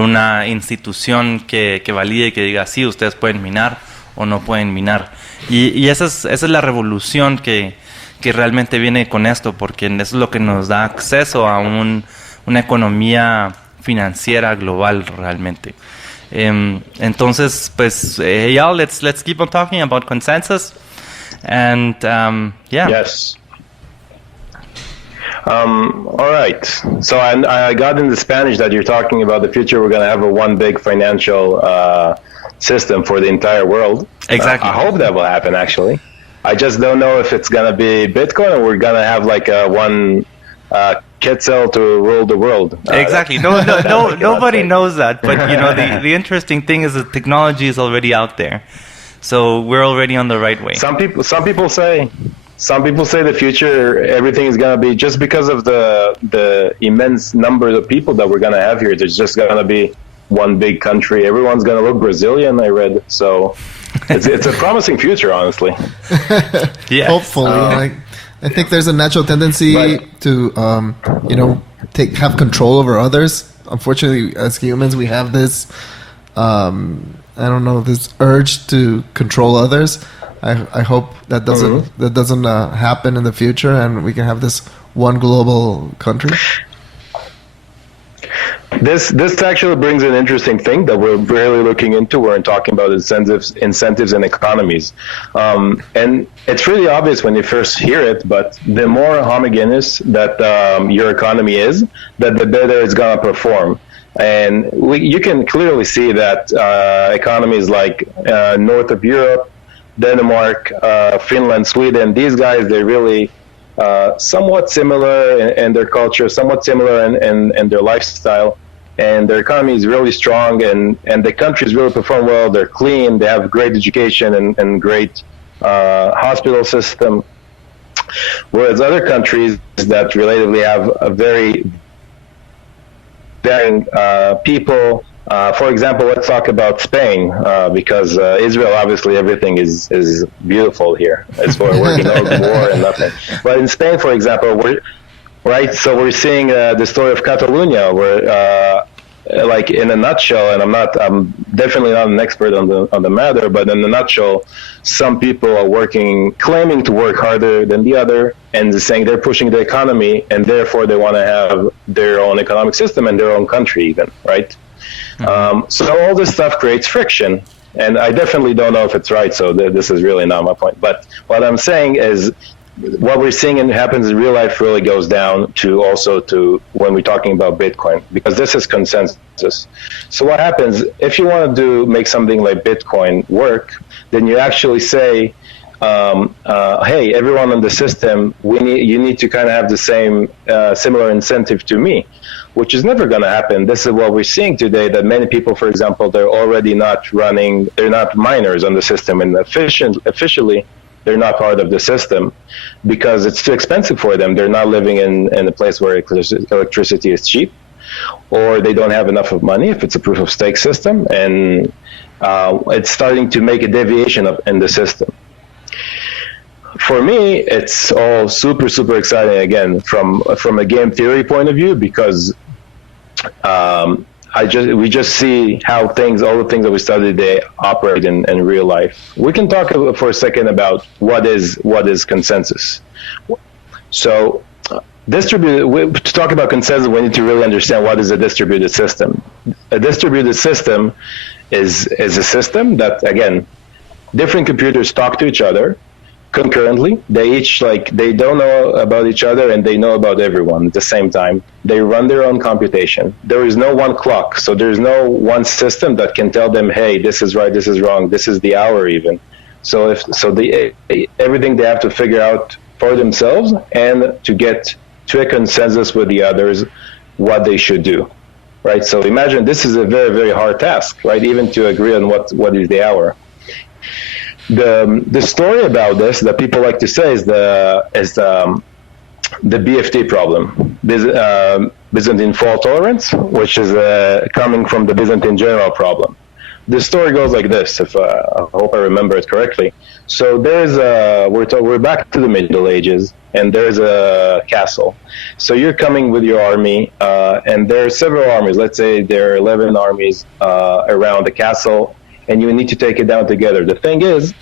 una institución que valide y que diga sí, ustedes pueden minar o no pueden minar. Y esa es la revolución que realmente viene con esto, porque eso es lo que nos da acceso a una economía financiera global realmente. Entonces, pues, Eyal, let's keep on talking about consensus. And, yeah. Yes. All right. So I got in the Spanish that you're talking about the future. We're going to have one big financial system for the entire world. Exactly. I hope that will happen, actually. I just don't know if it's going to be Bitcoin or we're going to have like one Quetzal to rule the world. Exactly. Nobody knows that. But, you know, the interesting thing is the technology is already out there. So we're already on the right way. Some people say some people say the future, everything is going to be, just because of the immense number of people that we're going to have here, there's just going to be one big country. Everyone's going to look Brazilian, I read. So it's a promising future, honestly. Yeah. Hopefully. I think there's a natural tendency to, have control over others. Unfortunately, as humans, we have this, this urge to control others. I hope that doesn't happen in the future, and we can have this one global country. This actually brings an interesting thing that we're really looking into. We're talking about incentives and economies, and it's really obvious when you first hear it. But the more homogeneous that your economy is, that the better it's gonna perform. And you can clearly see that economies like north of Europe, Denmark, Finland, Sweden, these guys, they're really somewhat similar in their culture, somewhat similar in their lifestyle, and their economy is really strong, and the countries really perform well. They're clean, they have great education and great hospital system, whereas other countries that relatively have a very varying people. For example, let's talk about Spain, because Israel, obviously, everything is beautiful here. It's we're working on war and nothing. But in Spain, for example, we're seeing the story of Catalonia, where, like in a nutshell, and I'm definitely not an expert on the matter, but in a nutshell, some people are claiming to work harder than the other, and saying they're pushing the economy, and therefore they want to have their own economic system and their own country, even, right? So all this stuff creates friction, and I definitely don't know if it's right, so this is really not my point. But what I'm saying is, what we're seeing and happens in real life really goes down to when we're talking about Bitcoin, because this is consensus. So what happens if you want to make something like Bitcoin work? Then you actually say, hey, everyone in the system, you need to kind of have the same similar incentive to me, which is never going to happen. This is what we're seeing today, that many people, for example, they're already they're not miners on the system, and officially they're not part of the system because it's too expensive for them. They're not living in a place where electricity is cheap, or they don't have enough of money if it's a proof of stake system, and it's starting to make a deviation in the system. For me, it's all super, super exciting again from a game theory point of view, because we just see how all the things that we study today operate in real life. We can talk for a second about what is consensus. So, to talk about consensus, we need to really understand what is a distributed system. A distributed system is a system that, again, different computers talk to each other concurrently. They each they don't know about each other, and they know about everyone at the same time. They run their own computation. There is no one clock, so there's no one system that can tell them, hey, this is right, this is wrong, this is the hour even. So everything they have to figure out for themselves, and to get to a consensus with the others what they should do, right? So imagine this is a very, very hard task, right? Even to agree on what is the hour. The story about this that people like to say is the BFT problem, Byzantine fault tolerance, which is coming from the Byzantine general problem. The story goes like this, if I hope I remember it correctly. So we're back to the Middle Ages, and there's a castle. So you're coming with your army, and there are several armies. Let's say there are 11 armies around the castle, and you need to take it down together. The thing is,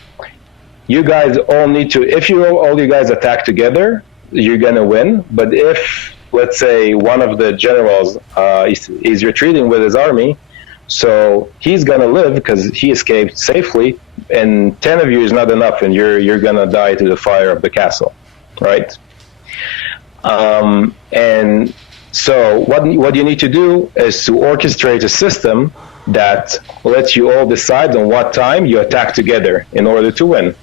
you guys all need to, if all you guys attack together, you're going to win. But if, let's say, one of the generals is retreating with his army, so he's going to live because he escaped safely, and 10 of you is not enough, and you're going to die to the fire of the castle, right? And so what you need to do is to orchestrate a system that lets you all decide on what time you attack together in order to win.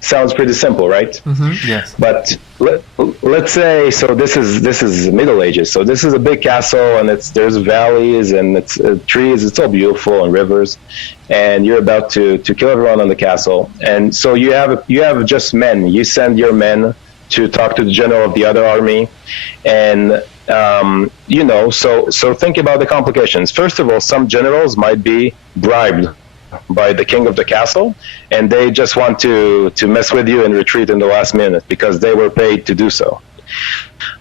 Sounds pretty simple, right? Mm-hmm. Yes. But let's say, so this is Middle Ages. So this is a big castle, and there's valleys and it's trees. It's all beautiful, and rivers. And you're about to kill everyone on the castle. And so you have just men. You send your men to talk to the general of the other army, and so think about the complications. First of all, some generals might be bribed by the king of the castle, and they just want to mess with you and retreat in the last minute because they were paid to do so.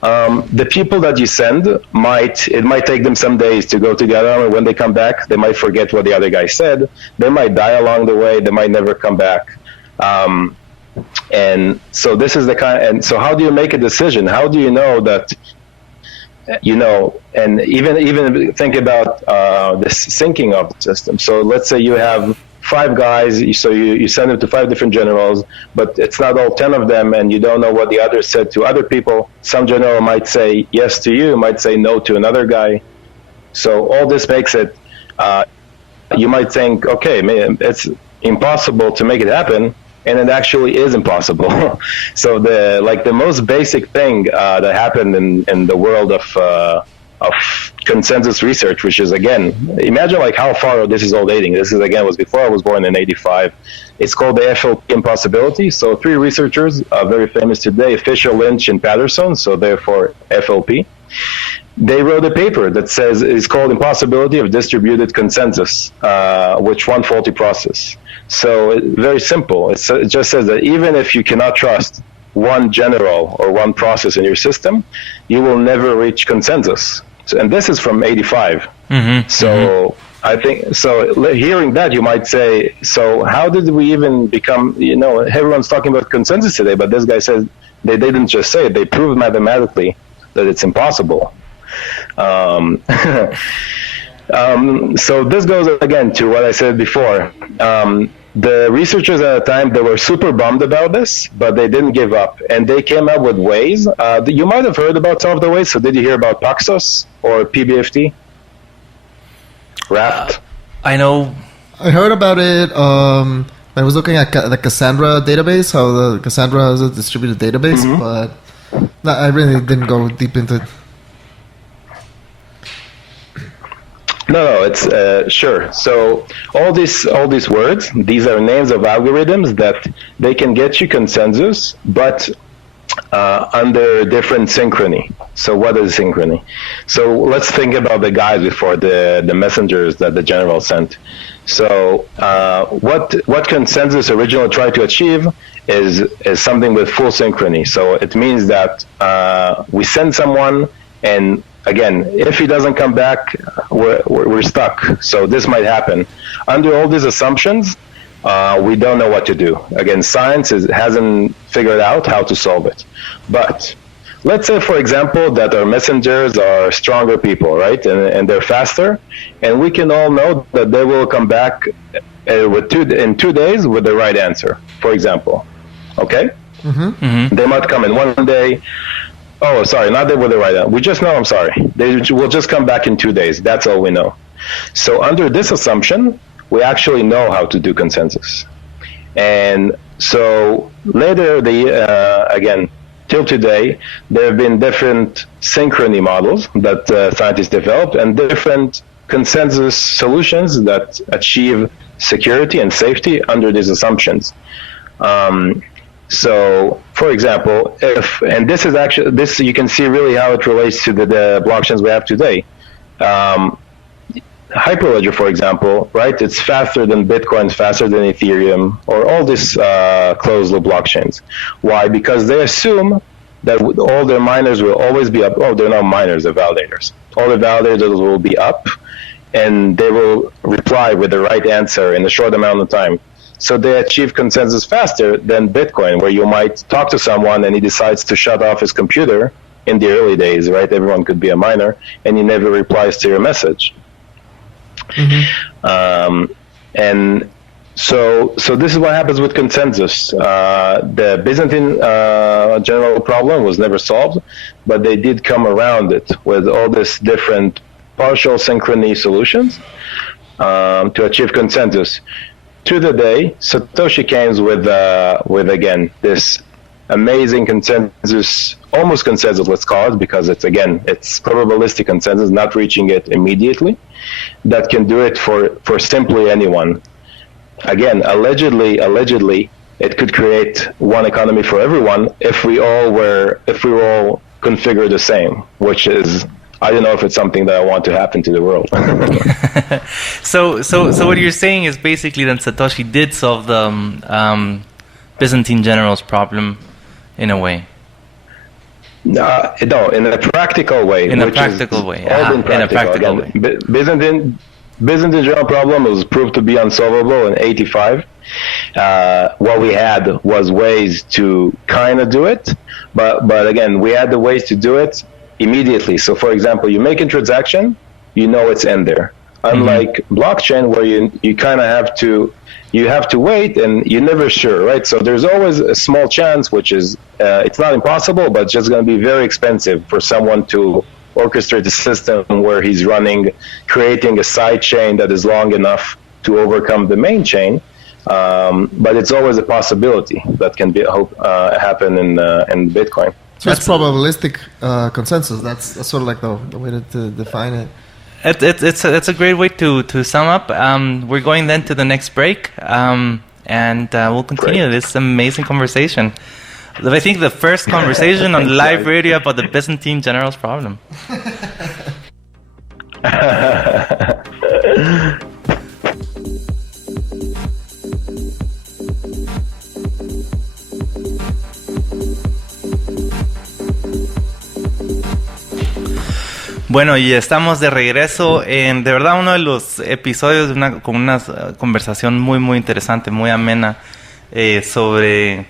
The people that you send it might take them some days to go together, and when they come back, they might forget what the other guy said. They might die along the way. They might never come back. And so this is and so how do you make a decision? How do you know that, and even think about this syncing of the system. So let's say you have 5 guys, so you send them to 5 different generals, but it's not all 10 of them, and you don't know what the others said to other people. Some general might say yes to you, might say no to another guy. So all this makes it, you might think, okay, man, it's impossible to make it happen, and it actually is impossible. So the most basic thing that happened in the world of consensus research, which is, again, imagine like how far this is all dating. This is, again, was before I was born in 85. It's called the FLP impossibility. So 3 researchers, very famous today, Fisher, Lynch, and Patterson, so therefore FLP. They wrote a paper that says it's called impossibility of distributed consensus, which one faulty process. So very simple. It just says that even if you cannot trust one general or one process in your system, you will never reach consensus. And this is from 85. Mm-hmm. So I think, so hearing that, you might say, so how did we even become, everyone's talking about consensus today, but this guy says they didn't just say it, they proved mathematically that it's impossible. So this goes again to what I said before. The researchers at the time, they were super bummed about this, but they didn't give up, and they came up with ways. You might have heard about some of the ways. So did you hear about Paxos or PBFT? Raft? I know. I heard about it. I was looking at the Cassandra database, how the Cassandra is a distributed database, but I really didn't go deep into it. No, it's sure. So all these words, these are names of algorithms that they can get you consensus, but under different synchrony. So what is synchrony? So let's think about the guys before the messengers that the general sent. So what consensus originally tried to achieve is something with full synchrony. So it means that we send someone, and again, if he doesn't come back, we're stuck. So this might happen. Under all these assumptions, we don't know what to do. Again, science hasn't figured out how to solve it. But let's say, for example, that our messengers are stronger people, right? And they're faster. And we can all know that they will come back in 2 days with the right answer, for example. Okay? Mm-hmm. Mm-hmm. They might come in 1 day. Oh, sorry, not that with the right answer. We just know, I'm sorry. They will just come back in 2 days. That's all we know. So under this assumption, we actually know how to do consensus. And so later, again, till today, there have been different synchrony models that scientists developed and different consensus solutions that achieve security and safety under these assumptions. So, for example, and this is actually, you can see really how it relates to the blockchains we have today. Hyperledger, for example, right? It's faster than Bitcoin, faster than Ethereum, or all these closed-loop blockchains. Why? Because they assume that all their miners will always be up. Oh, they're not miners, they're validators. All the validators will be up, and they will reply with the right answer in a short amount of time. So they achieve consensus faster than Bitcoin, where you might talk to someone and he decides to shut off his computer in the early days, right? Everyone could be a miner, and he never replies to your message. Mm-hmm. And so this is what happens with consensus. The Byzantine general problem was never solved, but they did come around it with all these different partial synchrony solutions to achieve consensus. to the day, Satoshi came with again this amazing consensus, almost consensus, let's call it, because it's probabilistic consensus, not reaching it immediately, that can do it for simply anyone. Again, allegedly, it could create one economy for everyone if we all configure the same, which is, I don't know if it's something that I want to happen to the world. So what you're saying is basically that Satoshi did solve the Byzantine generals problem in a way. No, in a practical way. In a practical way. Byzantine general problem was proved to be unsolvable in 85. What we had was ways to kind of do it, but again, we had the ways to do it immediately. So, for example, you make a transaction, you know it's in there. Unlike blockchain, where you kind of have to wait, and you're never sure, right? So there's always a small chance, which is it's not impossible, but it's just going to be very expensive for someone to orchestrate a system where he's creating a side chain that is long enough to overcome the main chain. But it's always a possibility that can happen in Bitcoin. So it's probabilistic consensus. That's sort of like the way to define it. It's a great way to sum up. We're going then to the next break, and we'll continue this amazing conversation. I think the first conversation on live radio about the Byzantine generals problem. Bueno, y estamos de regreso en, de verdad, uno de los episodios con una conversación muy, muy interesante, muy amena, sobre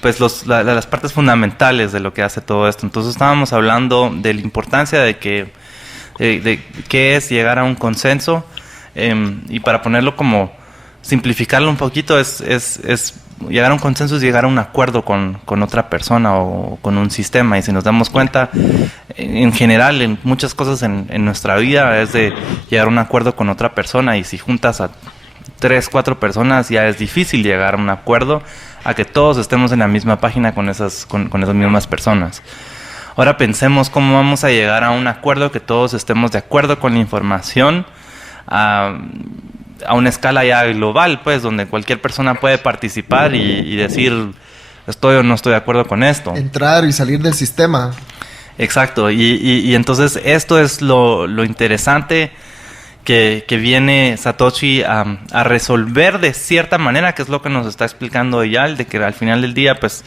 pues las partes fundamentales de lo que hace todo esto. Entonces estábamos hablando de la importancia de qué es llegar a un consenso, y para ponerlo como, simplificarlo un poquito, es llegar a un consenso, es llegar a un acuerdo con otra persona o con un sistema. Y si nos damos cuenta, en general, en muchas cosas en nuestra vida es de llegar a un acuerdo con otra persona, y si juntas a 3, 4 personas ya es difícil llegar a un acuerdo, a que todos estemos en la misma página con esas mismas personas. Ahora pensemos cómo vamos a llegar a un acuerdo, que todos estemos de acuerdo con la información, a una escala ya global, pues, donde cualquier persona puede participar y decir, estoy o no estoy de acuerdo con esto. Entrar y salir del sistema. Exacto, y entonces esto es lo interesante que viene Satoshi a resolver de cierta manera, que es lo que nos está explicando Eyal, de que al final del día pues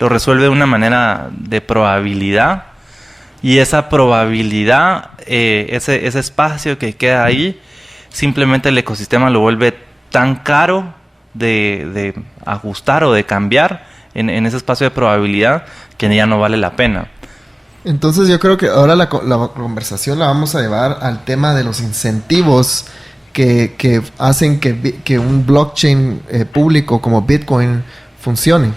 lo resuelve de una manera de probabilidad, y esa probabilidad, ese espacio que queda ahí, simplemente el ecosistema lo vuelve tan caro de ajustar o de cambiar en ese espacio de probabilidad, que ya no vale la pena. Entonces yo creo que ahora la conversación la vamos a llevar al tema de los incentivos que hacen que un blockchain público como Bitcoin funcione.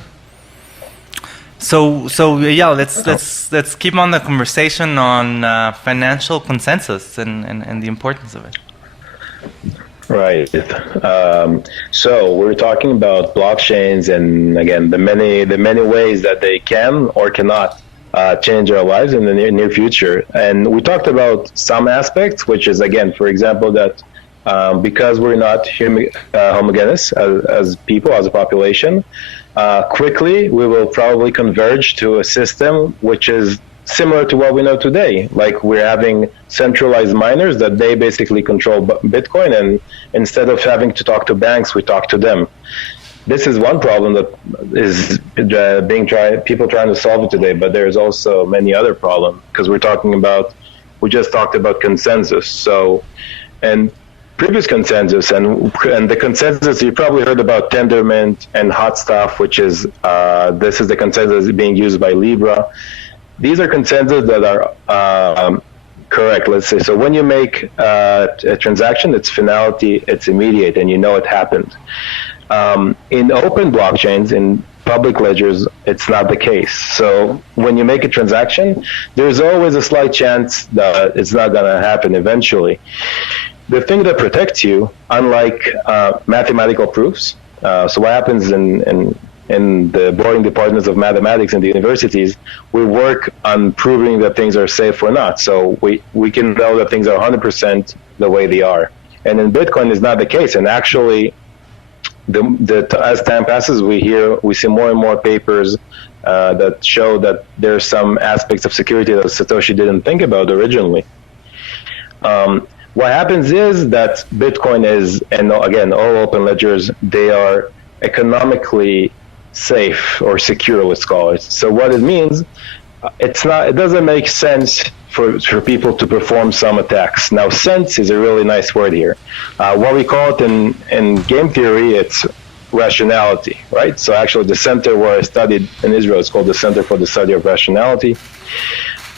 So yeah, let's keep on the conversation on financial consensus and the importance of it. Right. So we're talking about blockchains, and again, the many ways that they can or cannot change our lives in the near future. And we talked about some aspects, which is, again, for example, that because we're not homogeneous as people, as a population, quickly we will probably converge to a system which is similar to what we know today. Like, we're having centralized miners that they basically control Bitcoin, and instead of having to talk to banks, we talk to them. This is one problem that is people trying to solve it today, but there's also many other problems, because we just talked about consensus. So, and previous consensus and the consensus, you probably heard about Tendermint and Hot Stuff, which is, this is the consensus being used by Libra. These are consensus that are correct, let's say. So when you make a transaction, it's finality, it's immediate, and you know it happened. In open blockchains, in public ledgers, it's not the case. So when you make a transaction, there's always a slight chance that it's not going to happen eventually. the thing that protects you, unlike mathematical proofs. So what happens in the boring departments of mathematics in the universities, we work on proving that things are safe or not. So we can know that things are 100% the way they are. And in Bitcoin, is not the case. And actually, as time passes, we see more and more papers that show that there are some aspects of security that Satoshi didn't think about originally. What happens is that Bitcoin is, and again, all open ledgers, they are economically safe or secure, let's call it. So what it means, it doesn't make sense for people to perform some attacks. Now, sense is a really nice word here. What we call it in game theory, it's rationality, right? So actually the center where I studied in Israel is called the Center for the Study of Rationality.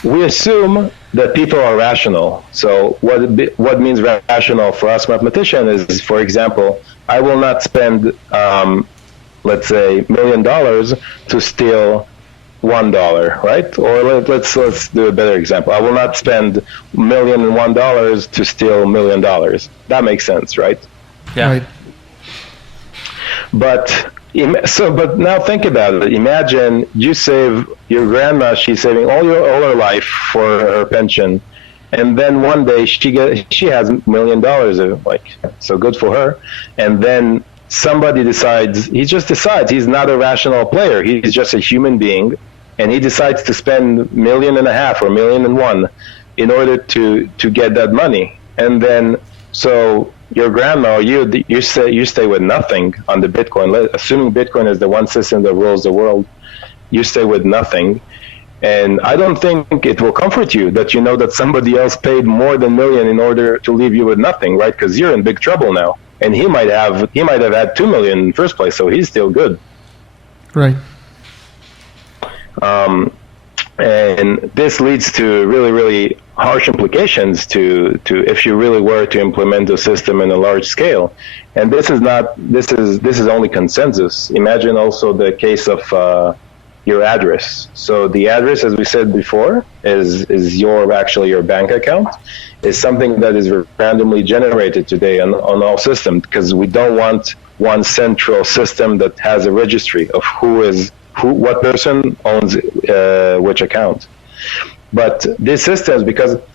We assume that people are rational. So what means rational for us mathematicians is, for example, I will not spend, let's say, $1 million to steal $1, right? Or let's do a better example. I will not spend $1,001 to steal $1 million. That makes sense, right? Yeah. Right. But now think about it. Imagine you save your grandma. She's saving all her life for her pension, and then one day she has $1 million. So good for her. And then somebody decides. He just decides he's not a rational player. He's just a human being, and he decides to spend $1.5 million or $1,000,001 in order to get that money. And then so your grandma, you stay with nothing on the Bitcoin. Assuming Bitcoin is the one system that rules the world, you stay with nothing. And I don't think it will comfort you that you know that somebody else paid more than $1 million in order to leave you with nothing, right? Because you're in big trouble now. And he might have had $2 million in the first place, so he's still good. Right. And this leads to really, really harsh implications to if you really were to implement a system in a large scale. And this is only consensus. Imagine also the case of your address. So the address, as we said before, is your bank account. Is something that is randomly generated today on all systems, because we don't want one central system that has a registry of what person owns which account. But these systems,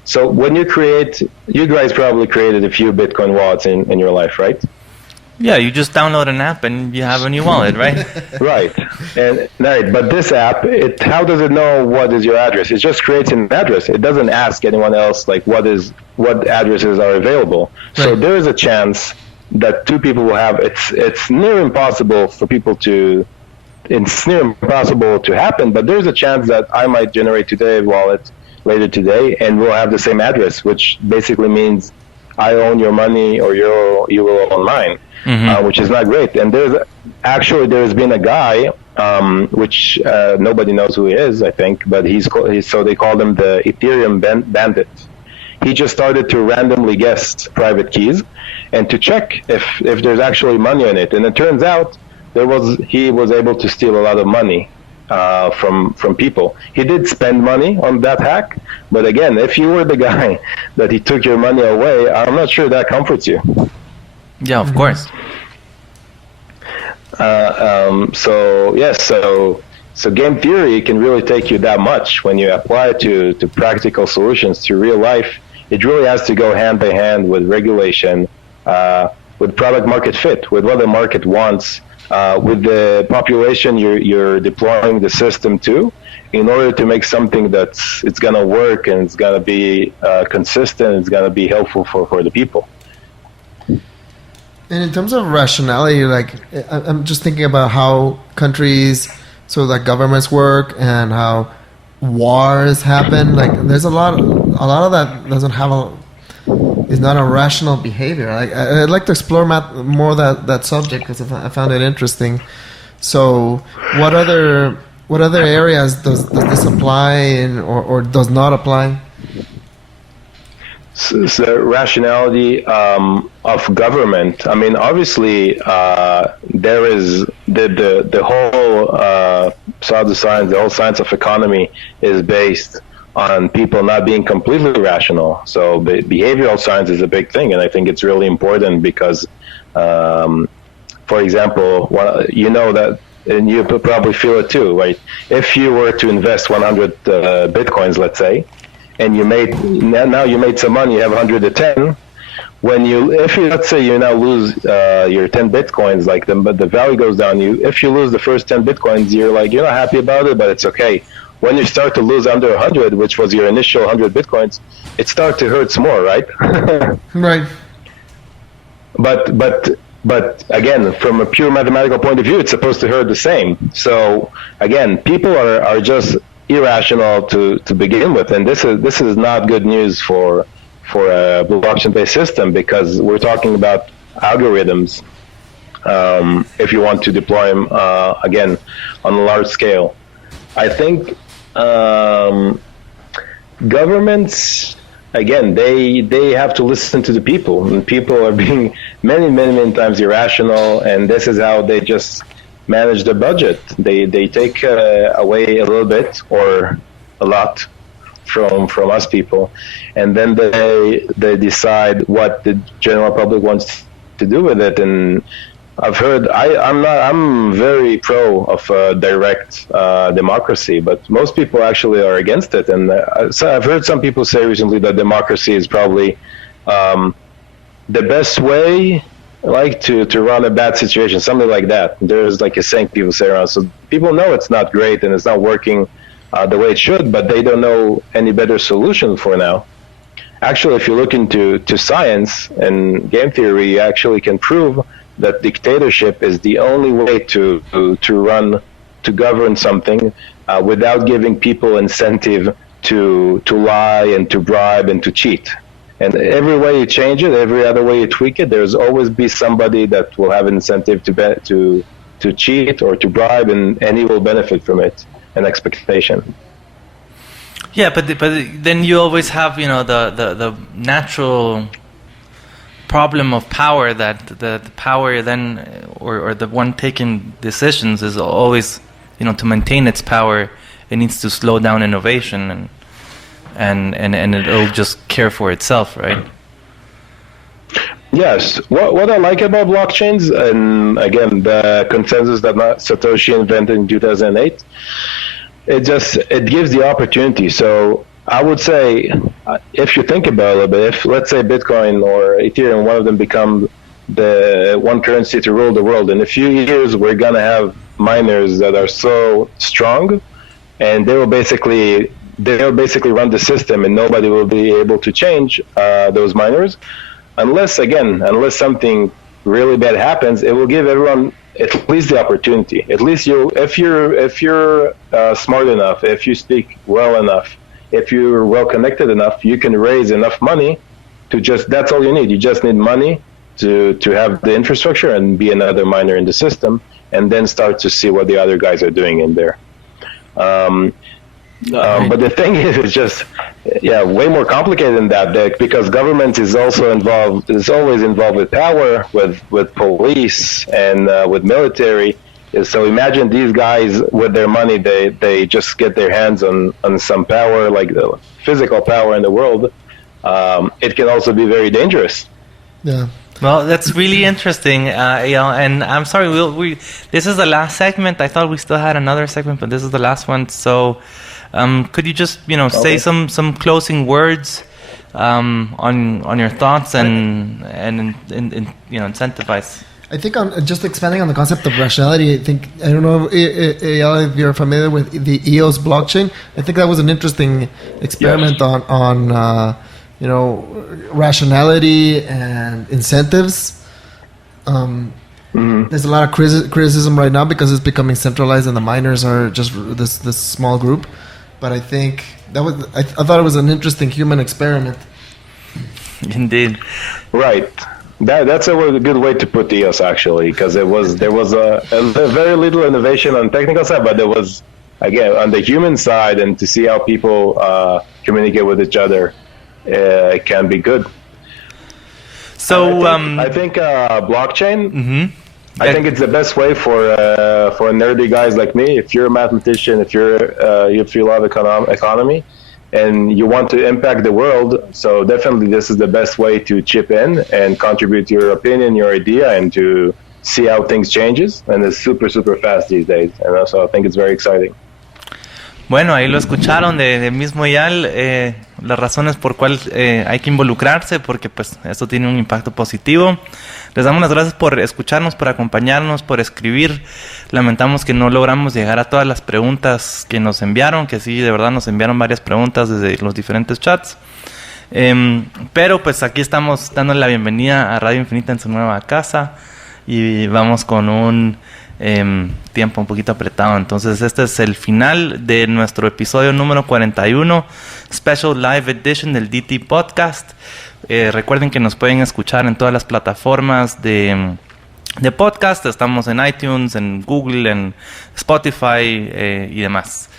so when you guys probably created a few Bitcoin wallets in your life, right? Yeah, you just download an app and you have a new wallet, right? Right. But this app, how does it know what is your address? It just creates an address. It doesn't ask anyone else what addresses are available. Right. So there is a chance that two people will have. It's near impossible for people to. It's near impossible to happen, but there's a chance that I might generate today a wallet later today, and we'll have the same address, which basically means I own your money or you will own mine, which is not great. And there's been a guy, which nobody knows who he is, I think, but so they call him the Ethereum bandit. He just started to randomly guess private keys and to check if there's actually money in it, and it turns out he was able to steal a lot of money from people. He did spend money on that hack, but again, if you were the guy that he took your money away, I'm not sure that comforts you. Yeah, of course. So game theory can really take you that much when you apply it to practical solutions, to real life. It really has to go hand by hand with regulation, with product market fit, with what the market wants. With the population you're deploying the system to, in order to make something it's going to work and it's going to be consistent, it's going to be helpful for the people. And in terms of rationality, I'm just thinking about how countries, governments work and how wars happen. There's a lot of that doesn't have is not a rational behavior. I'd like to explore more that subject because I found it interesting. So, what other areas does this apply in, or does not apply? So rationality of government. I mean, obviously, there is the whole pseudoscience, the whole science of economy is based on people not being completely rational. So behavioral science is a big thing, and I think it's really important because, for example, you know that, and you probably feel it too, right? If you were to invest 100 bitcoins, let's say, and you made some money, you have 110. If you let's say you now lose your 10 bitcoins, like the value goes down. If you lose the first 10 bitcoins, you're not happy about it, but it's okay. When you start to lose under 100, which was your initial 100 bitcoins, it starts to hurt more, right? Right. But again, from a pure mathematical point of view, it's supposed to hurt the same. So again, people are just irrational to begin with, and this is not good news for a blockchain-based system, because we're talking about algorithms. If you want to deploy them again on a large scale, I think governments, again, they have to listen to the people, and people are being many times irrational, and this is how they just manage the budget. They take away a little bit or a lot from us people, and then they decide what the general public wants to do with it. And I've heard, I'm very pro of direct democracy, but most people actually are against it. And so I've heard some people say recently that democracy is probably the best way, like to run a bad situation, something like that. There's like a saying people say around. So people know it's not great and it's not working the way it should, but they don't know any better solution for now. Actually, if you look into science and game theory, you actually can prove that dictatorship is the only way to govern something without giving people incentive to lie and to bribe and to cheat. And every way you change it, every other way you tweak it, there's always be somebody that will have an incentive to cheat or to bribe, and he will benefit from it, an expectation. Yeah, but then you always have the natural problem of power, that the power then or the one taking decisions is always to maintain its power, it needs to slow down innovation and it'll just care for itself, right? Yes. What I like about blockchains, and again the consensus that Satoshi invented in 2008, it gives the opportunity. So I would say, if you think about it a little bit, if let's say Bitcoin or Ethereum, one of them become the one currency to rule the world, in a few years we're gonna have miners that are so strong, and they will basically run the system, and nobody will be able to change those miners, unless something really bad happens. It will give everyone at least the opportunity. At least if you're smart enough, if you speak well enough, if you're well connected enough, you can raise enough money to that's all you need. You just need money to have the infrastructure and be another miner in the system, and then start to see what the other guys are doing in there. But the thing is, it's just way more complicated than that, because government is also involved. Is always involved with power, with police and with military. So imagine these guys with their money, they just get their hands on some power, like the physical power in the world. It can also be very dangerous. Yeah. Well, that's really interesting, Eyal. And I'm sorry, this is the last segment. I thought we still had another segment, but this is the last one. So, could you just say some closing words on your thoughts and incentivize? I think just expanding on the concept of rationality, I don't know if you're familiar with the EOS blockchain. I think that was an interesting experiment on rationality and incentives. There's a lot of criticism right now because it's becoming centralized and the miners are just this small group. But I think I thought it was an interesting human experiment. Indeed. Right. That's a good way to put EOS, actually, because there was a very little innovation on the technical side, but there was, again, on the human side, and to see how people communicate with each other, it can be good. So I think blockchain. Mm-hmm. I think it's the best way for nerdy guys like me. If you're a mathematician, if you love economy, and you want to impact the world. So definitely this is the best way to chip in and contribute your opinion, your idea, and to see how things changes. And it's super, super fast these days. And also I think it's very exciting. Bueno, ahí lo escucharon de mismo Eyal, las razones por cuales hay que involucrarse, porque pues esto tiene un impacto positivo. Les damos las gracias por escucharnos, por acompañarnos, por escribir. Lamentamos que no logramos llegar a todas las preguntas que nos enviaron, que sí, de verdad nos enviaron varias preguntas desde los diferentes chats. Pero pues aquí estamos dándole la bienvenida a Radio Infinita en su nueva casa y vamos con un tiempo un poquito apretado. Entonces este es el final de nuestro episodio número 41, Special Live Edition del DT Podcast. Recuerden que nos pueden escuchar en todas las plataformas de podcast. Estamos en iTunes, en Google, en Spotify y demás.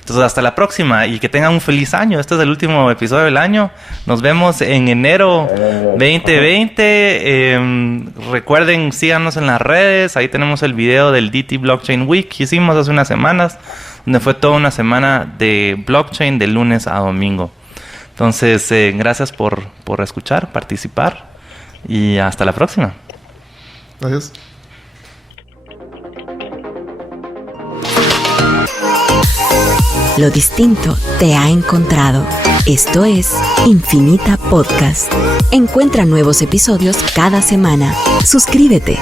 Entonces hasta la próxima y que tengan un feliz año. Este es el último episodio del año. Nos vemos en enero 2020. Recuerden, síganos en las redes. Ahí tenemos el video del DT Blockchain Week que hicimos hace unas semanas, donde fue toda una semana de blockchain de lunes a domingo. Entonces gracias por escuchar, participar y hasta la próxima. Gracias. Lo distinto te ha encontrado. Esto es Infinita Podcast. Encuentra nuevos episodios cada semana. Suscríbete.